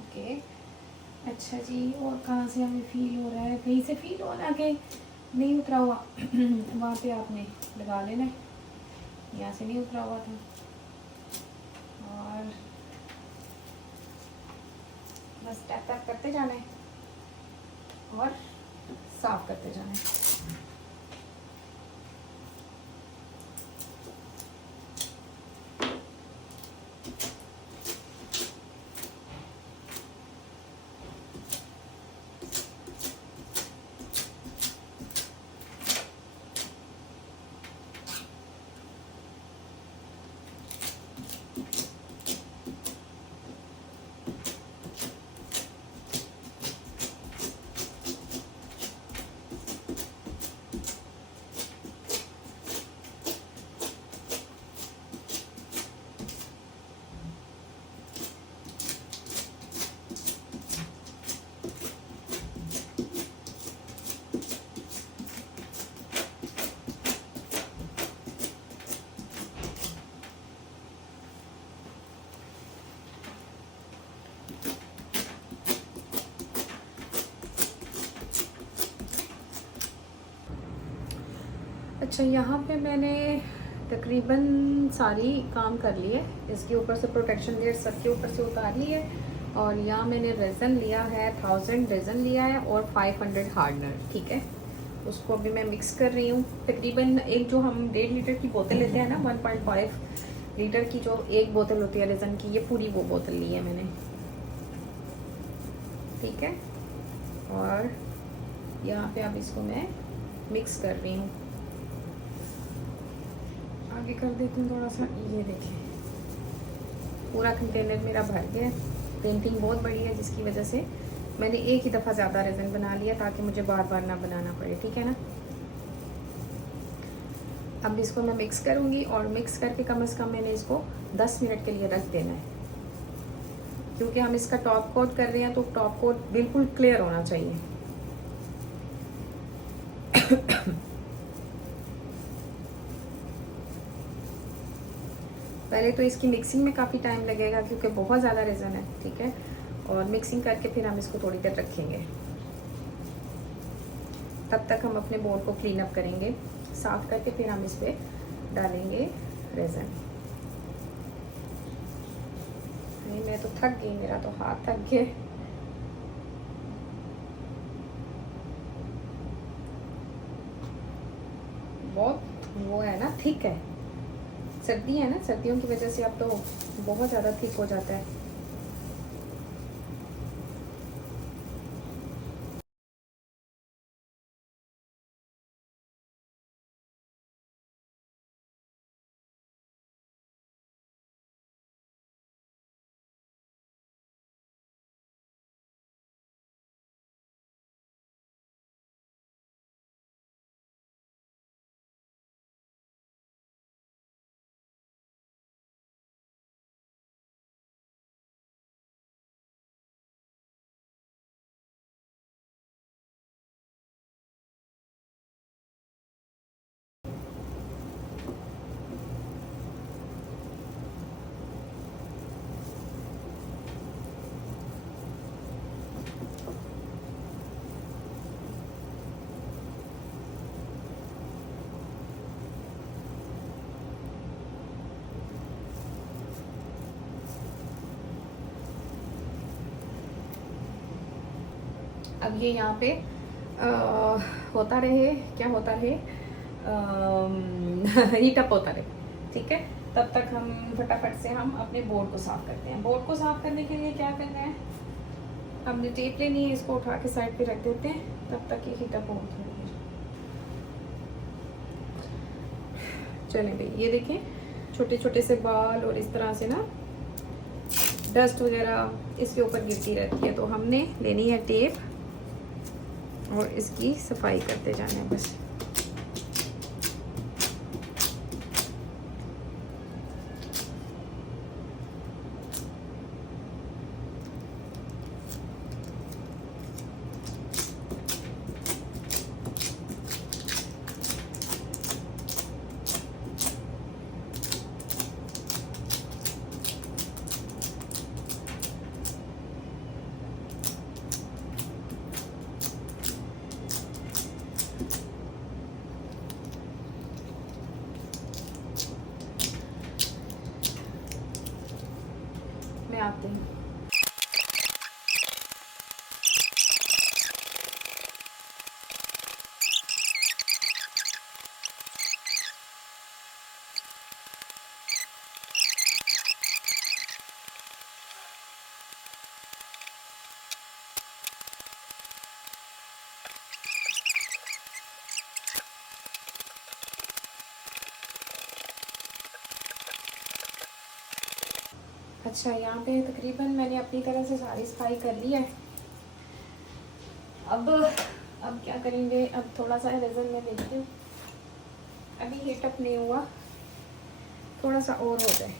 ओके, अच्छा जी। और कहाँ से हमें फील हो रहा है, कहीं से फील हो रहा है कि नहीं उतरा हुआ वहाँ पे आपने लगा लेना है। यहाँ से नहीं उतरा हुआ था, और बस टैप टैप करते जाना है और साफ करते जाना है। अच्छा, यहाँ पे मैंने तकरीबन सारी काम कर ली है। इसके ऊपर से प्रोटेक्शन लेयर सबके ऊपर से उतार ली है। और यहाँ मैंने रेज़न लिया है, 1000 रेज़न लिया है और 500 हार्डनर, ठीक है। उसको अभी मैं मिक्स कर रही हूँ। तकरीबन एक जो हम 1.5 लीटर की बोतल लेते हैं ना, 1.5 लीटर की जो एक बोतल होती है रेज़न की, ये पूरी वो बोतल ली है मैंने, ठीक है। और यहाँ पे अब इसको मैं मिक्स कर रही हूँ। आगे कर देती हूँ थोड़ा सा। ये देखिए पूरा कंटेनर मेरा भर गया है। पेंटिंग बहुत बड़ी है जिसकी वजह से मैंने एक ही दफ़ा ज़्यादा रेज़न बना लिया ताकि मुझे बार बार ना बनाना पड़े, ठीक है ना। अब इसको मैं मिक्स करूँगी और मिक्स करके कम से कम मैंने इसको 10 मिनट के लिए रख देना है, क्योंकि हम इसका टॉप कोट कर रहे हैं तो टॉप कोट बिल्कुल क्लियर होना चाहिए। पहले तो इसकी मिक्सिंग में काफ़ी टाइम लगेगा क्योंकि बहुत ज़्यादा रेज़न है, ठीक है। और मिक्सिंग करके फिर हम इसको थोड़ी देर रखेंगे। तब तक हम अपने बोर्ड को क्लीन अप करेंगे, साफ़ करके फिर हम इस पर डालेंगे रेज़न। मैं तो थक गई, मेरा तो हाथ थक गए। बहुत वो है ना, थिक है। सर्दी है ना, सर्दियों की वजह से अब तो बहुत ज़्यादा थिक हो जाता है। अब ये यहाँ पे होता रहे, क्या होता रहे, हीट अप होता रहे, ठीक है। तब तक हम फटाफट से हम अपने बोर्ड को साफ़ करते हैं। बोर्ड को साफ़ करने के लिए क्या करना है, हमने टेप लेनी है, इसको उठा के साइड पे रख देते हैं, तब तक ये हीट अप हो जाएगी। चलें भाई, ये देखें छोटे छोटे से बाल और इस तरह से ना डस्ट वगैरह इसके ऊपर गिरती रहती है, तो हमने लेनी है टेप और इसकी सफाई करते जाना है बस। मैं आती हूँ। अच्छा, यहाँ पे तकरीबन मैंने अपनी तरह से सारी सफाई कर ली है। अब क्या करेंगे, अब थोड़ा सा रेज़न में देखती हूँ, अभी हीट अप नहीं हुआ, थोड़ा सा और हो जाए,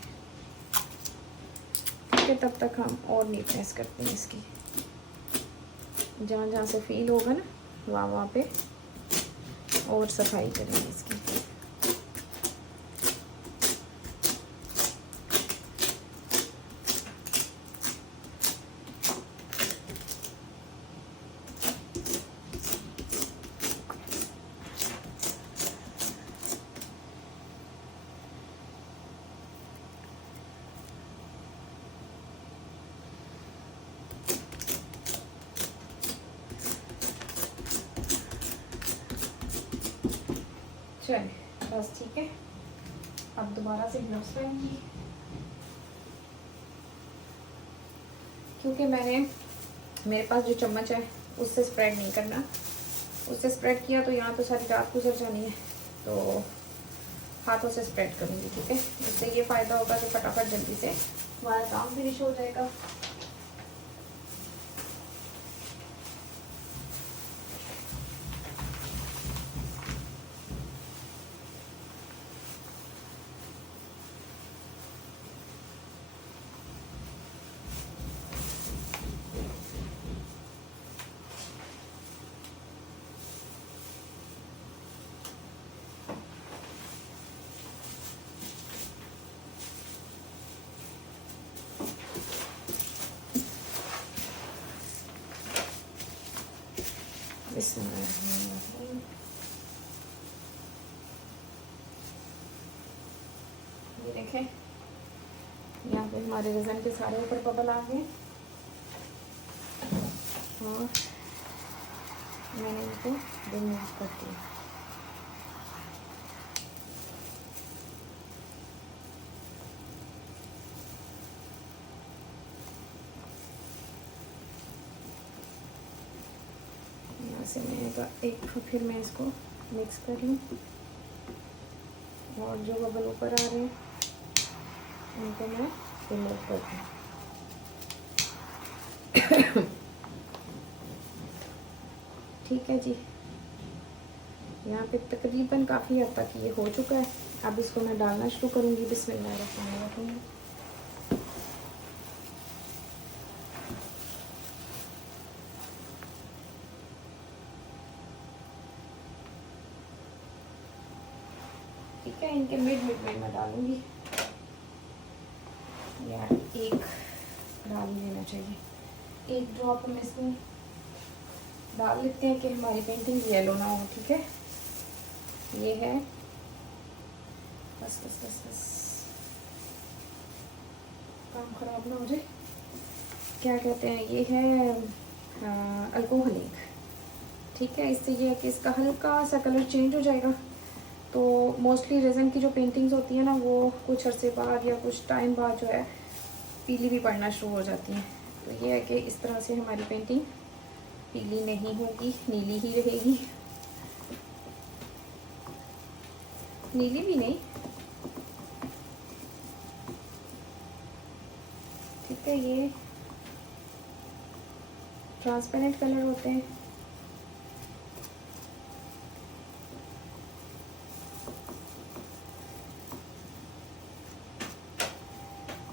ठीक है। तब तक हम और नीटनेस करते हैं इसकी, जहाँ जहाँ से फील होगा ना वहाँ पे और सफाई करेंगे इसकी। बस ठीक है। अब दोबारा से ग्लव्स पहनूंगी, क्योंकि मेरे पास जो चम्मच है उससे स्प्रेड नहीं करना। उससे स्प्रेड किया तो यहाँ तो सारी रात गुजर जानी है, तो हाथों से स्प्रेड करूँगी, ठीक है। इससे ये फ़ायदा होगा कि फटाफट जल्दी से हमारा काम फिनिश हो जाएगा। ये देखें, यहाँ पे हमारे रिजन के सारे ऊपर बबल आ गए और मैंने इनको रिमूव कर दिया। यहाँ से मैं एक फिर मैं इसको मिक्स कर लूँ और जो बबल ऊपर आ रहे हैं उनको मैं रिमूव कर दूँ। ठीक है जी, यहाँ पे तकरीबन काफ़ी हद तक ये हो चुका है। अब इसको मैं डालना शुरू करूँगी। बिस्मिल्लाहिर्रहमानिर्रहीम। ठीक है, इनके मिड में मैं डालूँगी। यार एक डाल ही लेना चाहिए, एक ड्रॉप हम इसमें डाल लेते हैं कि हमारी पेंटिंग येलो ना हो। ठीक है, ये है, बस बस बस बस, काम ख़राब ना हो जाए। क्या कहते हैं, ये है अल्कोहलिक। ठीक है, इससे ये है कि इसका हल्का सा कलर चेंज हो जाएगा। तो मोस्टली रेज़न की जो पेंटिंग्स होती है ना, वो कुछ अरसे बाद या कुछ टाइम बाद जो है पीली भी पड़ना शुरू हो जाती हैं। तो ये है कि इस तरह से हमारी पेंटिंग पीली नहीं होगी, नीली ही रहेगी। नीली भी नहीं, ठीक है। ये ट्रांसपेरेंट कलर होते हैं।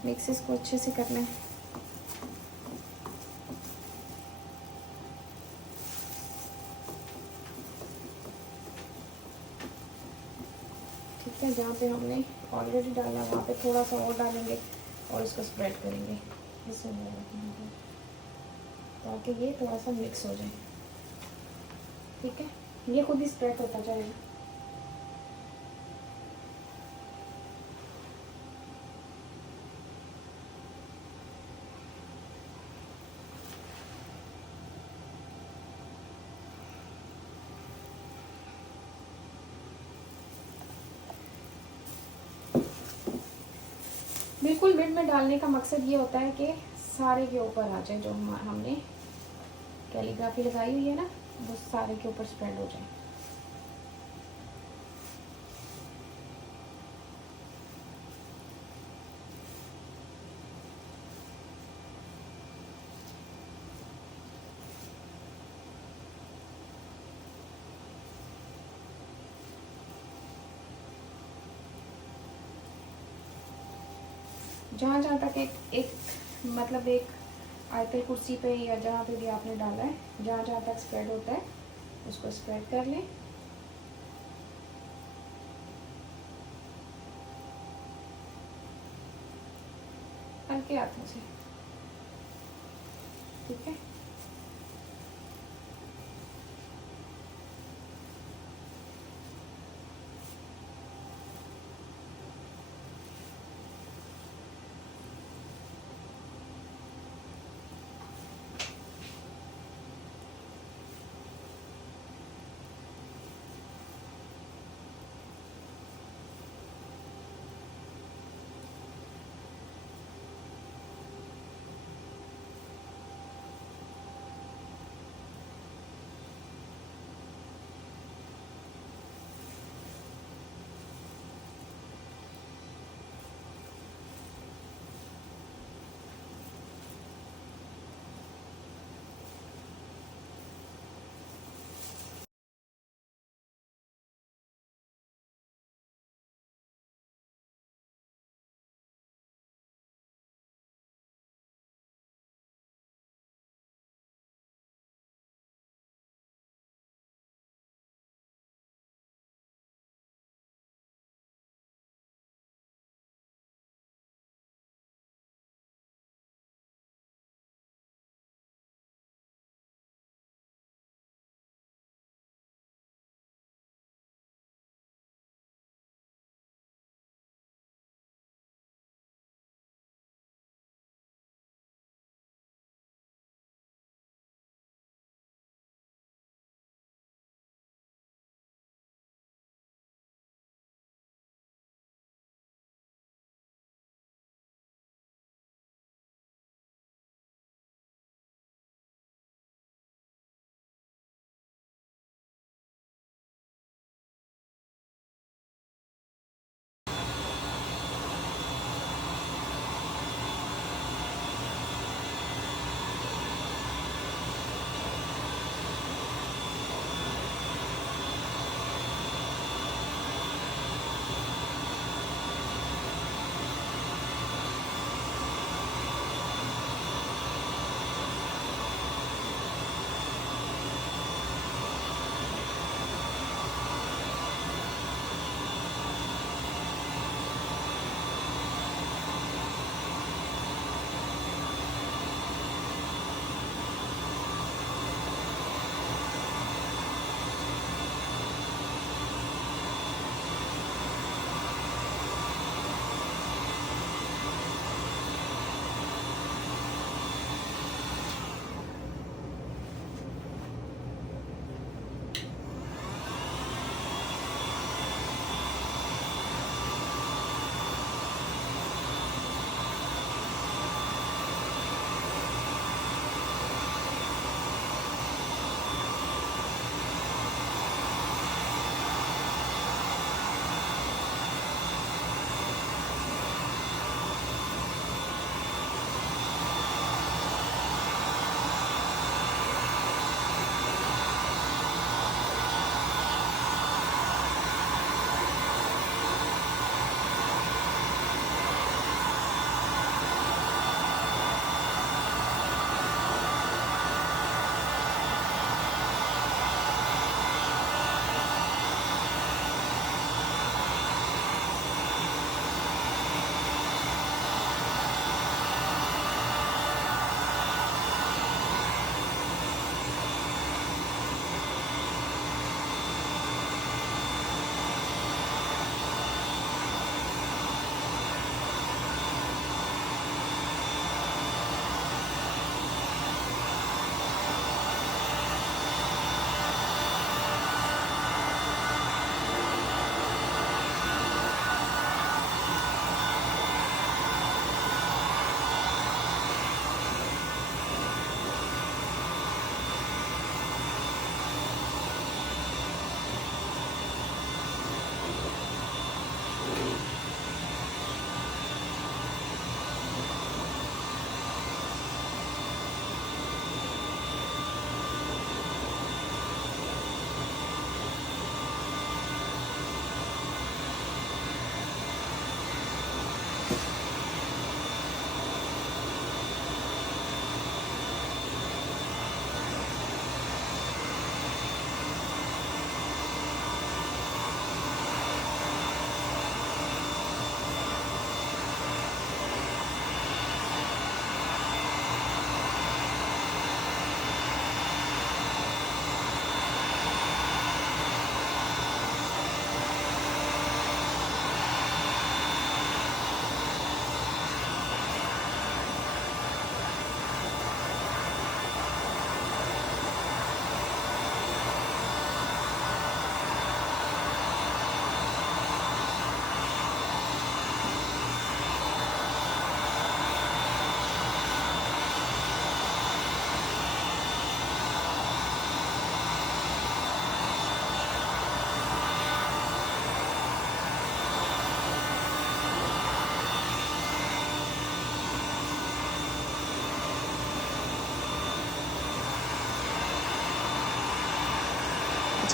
मिक्स इसको अच्छे से करना है। ठीक है, जहाँ पे हमने ऑलरेडी डाला वहाँ पे थोड़ा सा और डालेंगे और इसको स्प्रेड करेंगे ताकि ये थोड़ा सा मिक्स हो जाए। ठीक है, ये खुद ही स्प्रेड होता जाएगा। बिल्कुल मिड में डालने का मकसद ये होता है कि सारे के ऊपर आ जाए, जो हमने कैलीग्राफी लगाई हुई है ना, वो सारे के ऊपर स्प्रेड हो जाए। जहाँ जहाँ तक एक मतलब एक आयतल कुर्सी पे या जहाँ पे भी आपने डाला है, जहाँ जहाँ तक स्प्रेड होता है उसको स्प्रेड कर लें। हल्के हाथों से, ठीक है।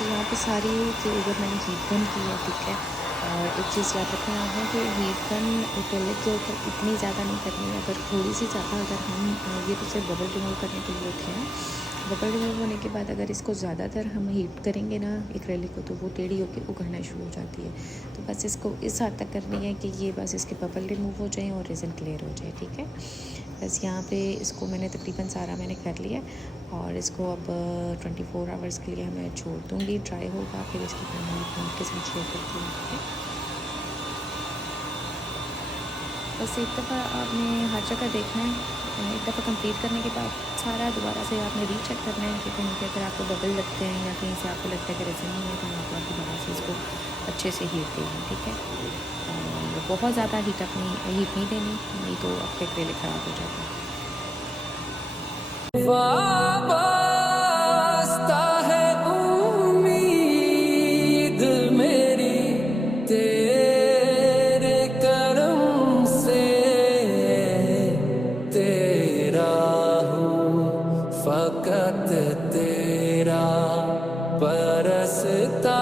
अच्छा यहाँ पे सारी के ऊपर मैंने हीट गन की है, ठीक है। और एक चीज़ याद रखना आपने कि हीट गन एक्रेलिक के ऊपर इतनी ज़्यादा नहीं करनी है। अगर थोड़ी सी ज़्यादा, अगर हम ये तो सिर्फ बबल रिमूव करने के लिए होते हैं, बबल रिमूव होने के बाद अगर इसको ज़्यादातर हम हीट करेंगे ना एक्रेलिक को, तो वो टेढ़ी होकर उगड़ना शुरू हो जाती है। तो बस इसको इस हद तक करनी है कि ये बस इसके बबल रिमूव हो जाएँ और रेज़न क्लियर हो जाए, ठीक है। बस यहाँ पे इसको मैंने तकरीबन सारा मैंने कर लिया और इसको अब 24 आवर्स के लिए मैं छोड़ दूँगी, ड्राई होगा, फिर इसकी फाइनल प्रिंट के साथ शेयर करती हूँ, ठीक है। बस एक दफ़ा आपने हर जगह देखना है, एक दफ़ा कंप्लीट करने के बाद सारा दोबारा से आपने रीचेक करना है कि कहीं पे अगर आपको बबल लगते हैं या कहीं से आपको लगता है कि रेज़न नहीं है, तो आप दोबारा से इसको अच्छे से हीट देंगे, ठीक है। और बहुत ज़्यादा हीट नहीं देनी, नहीं तो आपके एक्रेलिक ख़राब हो जाता है। वास्ता है उम्मीद मेरी तेरे करम से, तेरा हूँ फकत तेरा परस्ता